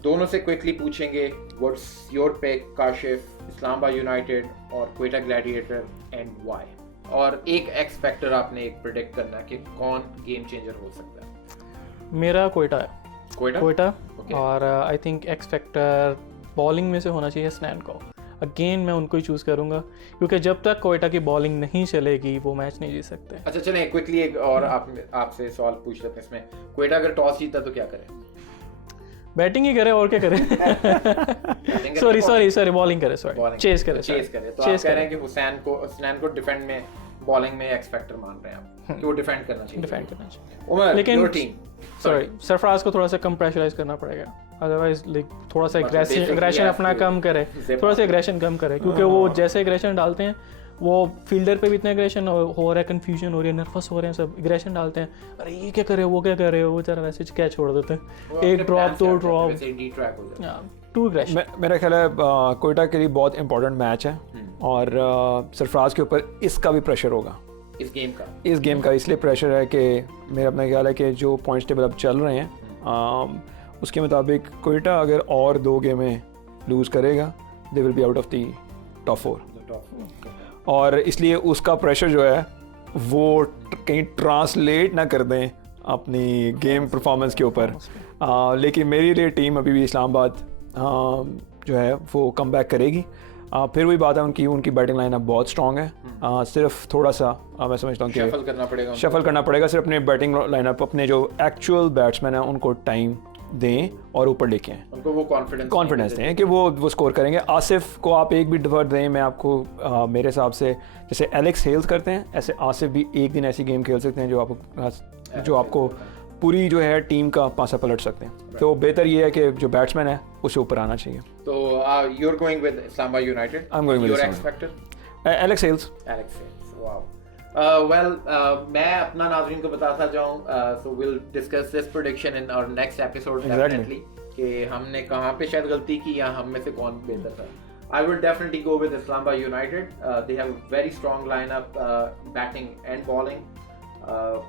दोनों से क्विकली पूछेंगे what's your pick Kashif, Islamabad United और क्वेटा ग्लैडिएटर एंड व्हाई। और एक एक्स फैक्टर आपने एक प्रेडिक्ट करना है कि कौन गेम चेंजर हो सकता है। मेरा क्वेटा है। क्वेटा Okay. और I think x factor bowling में से होना चाहिए स्नैन को। अगेन मैं उनको ही चूज़ करूंगा, क्योंकि जब तक क्वेटा की बॉलिंग नहीं चलेगी वो मैच नहीं जीत सकते। अच्छा चलें क्विकली एक और आपसे सवाल पूछ लेते हैं इसमें। क्वेटा अगर टॉस जीता तो क्या करे? बैटिंग ही करे और क्या करे। सॉरी बॉलिंग करे, चेस करे। तो आप कह रहे हैं कि हुसैन को डिफेंड में, बॉलिंग में एक्स फैक्टर मान रहे हैं आप कि वो डिफेंड करना चाहिए। उमर, लेकिन योर टीम, सरफराज को थोड़ा सा कम प्रेशराइज करना पड़ेगा, अदरवाइज लाइक थोड़ा सा एग्रेशन अपना कम करे, थोड़ा सा एग्रेशन कम करे, क्योंकि वो जैसे एग्रेशन डालते हैं वो फील्डर पे भी इतना एग्रेशन हो रहा है, कंफ्यूजन हो रही है, नर्वस हो रहे हैं, सब एग्रेशन डालते हैं, अरे ये क्या करे वो क्या करे, वो बेचारा वैसे कैच छोड़ देते हैं, एक ड्रॉप 2 ड्रॉप, 2 एग्रेशन। मेरा ख्याल है क्वेटा के लिए बहुत इंपॉर्टेंट मैच है और सरफराज के ऊपर इसका भी प्रेशर होगा, इस गेम का इसलिए प्रेशर है कि मेरा अपना ख्याल है कि जो पॉइंट्स टेबल अब चल रहे हैं उसके मुताबिक क्वेटा अगर और 2 गेमें लूज़ करेगा they will be out of the top 4, और इसलिए उसका प्रेशर जो है वो कहीं ट्रांसलेट ना कर दें अपनी गेम परफॉर्मेंस के ऊपर। लेकिन मेरी लिए टीम अभी भी इस्लामाबाद जो है वो कम बैक करेगी। फिर वही बात है उनकी बैटिंग लाइनअप बहुत स्ट्रॉन्ग है, सिर्फ थोड़ा सा मैं समझता हूँ कि शफल करना पड़ेगा सिर्फ अपने बैटिंग लाइनअप, अपने जो एक्चुअल बैट्समैन हैं उनको टाइम दें और ऊपर लेके आएँ, उनको वो कॉन्फिडेंस दें कि वो स्कोर करेंगे। आसिफ को आप एक भी डिफर दें, मैं आपको मेरे हिसाब से जैसे एलेक्स हेल्स करते हैं ऐसे आसिफ भी एक दिन ऐसी गेम खेल सकते हैं जो आपको पूरी जो है टीम का पासा पलट सकते हैं। तो बेहतर ये है कि जो बैट्समैन है उसे ऊपर आना चाहिए। तो you are going with Islamabad United? I am going with your X factor Alex Hales. Wow. Well, मैं अपना नाज़रीन को बताता जाऊँ, so we'll discuss this prediction in our next episode definitely, कि हमने कहाँ पे शायद गलती की या हम में से कौन बेहतर था। I will definitely go with Islamabad United. They have a very strong lineup, batting and bowling.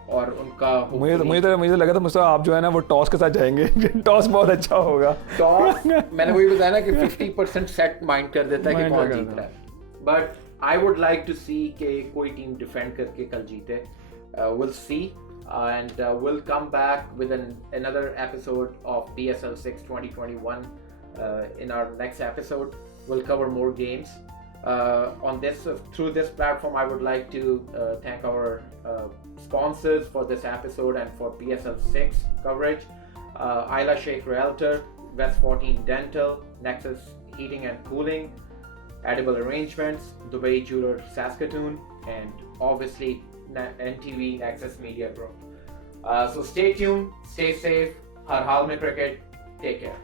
और उनका मुझे लगा था मुझसे आप जो है ना वो टॉस के साथ जाएंगे। टॉस बहुत अच्छा होगा। टॉस मैंने वही बताया ना कि 50% सेट माइंड कर देता है कि कौन जीत रहा है, but I would like to see कि कोई टीम डिफेंड करके कल जीते। We'll see and we'll come back with another episode of PSL 6 2021 in our next episode. We'll cover more games through this platform. I would like to thank our sponsors for this episode and for PSL 6 coverage: Ayla Sheikh Realtor, West 14 Dental, Nexus Heating and Cooling, Edible Arrangements, Dubai Jeweler Saskatoon, and obviously NTV Nexus Media Group. So stay tuned, stay safe, har haal mein cricket, take care.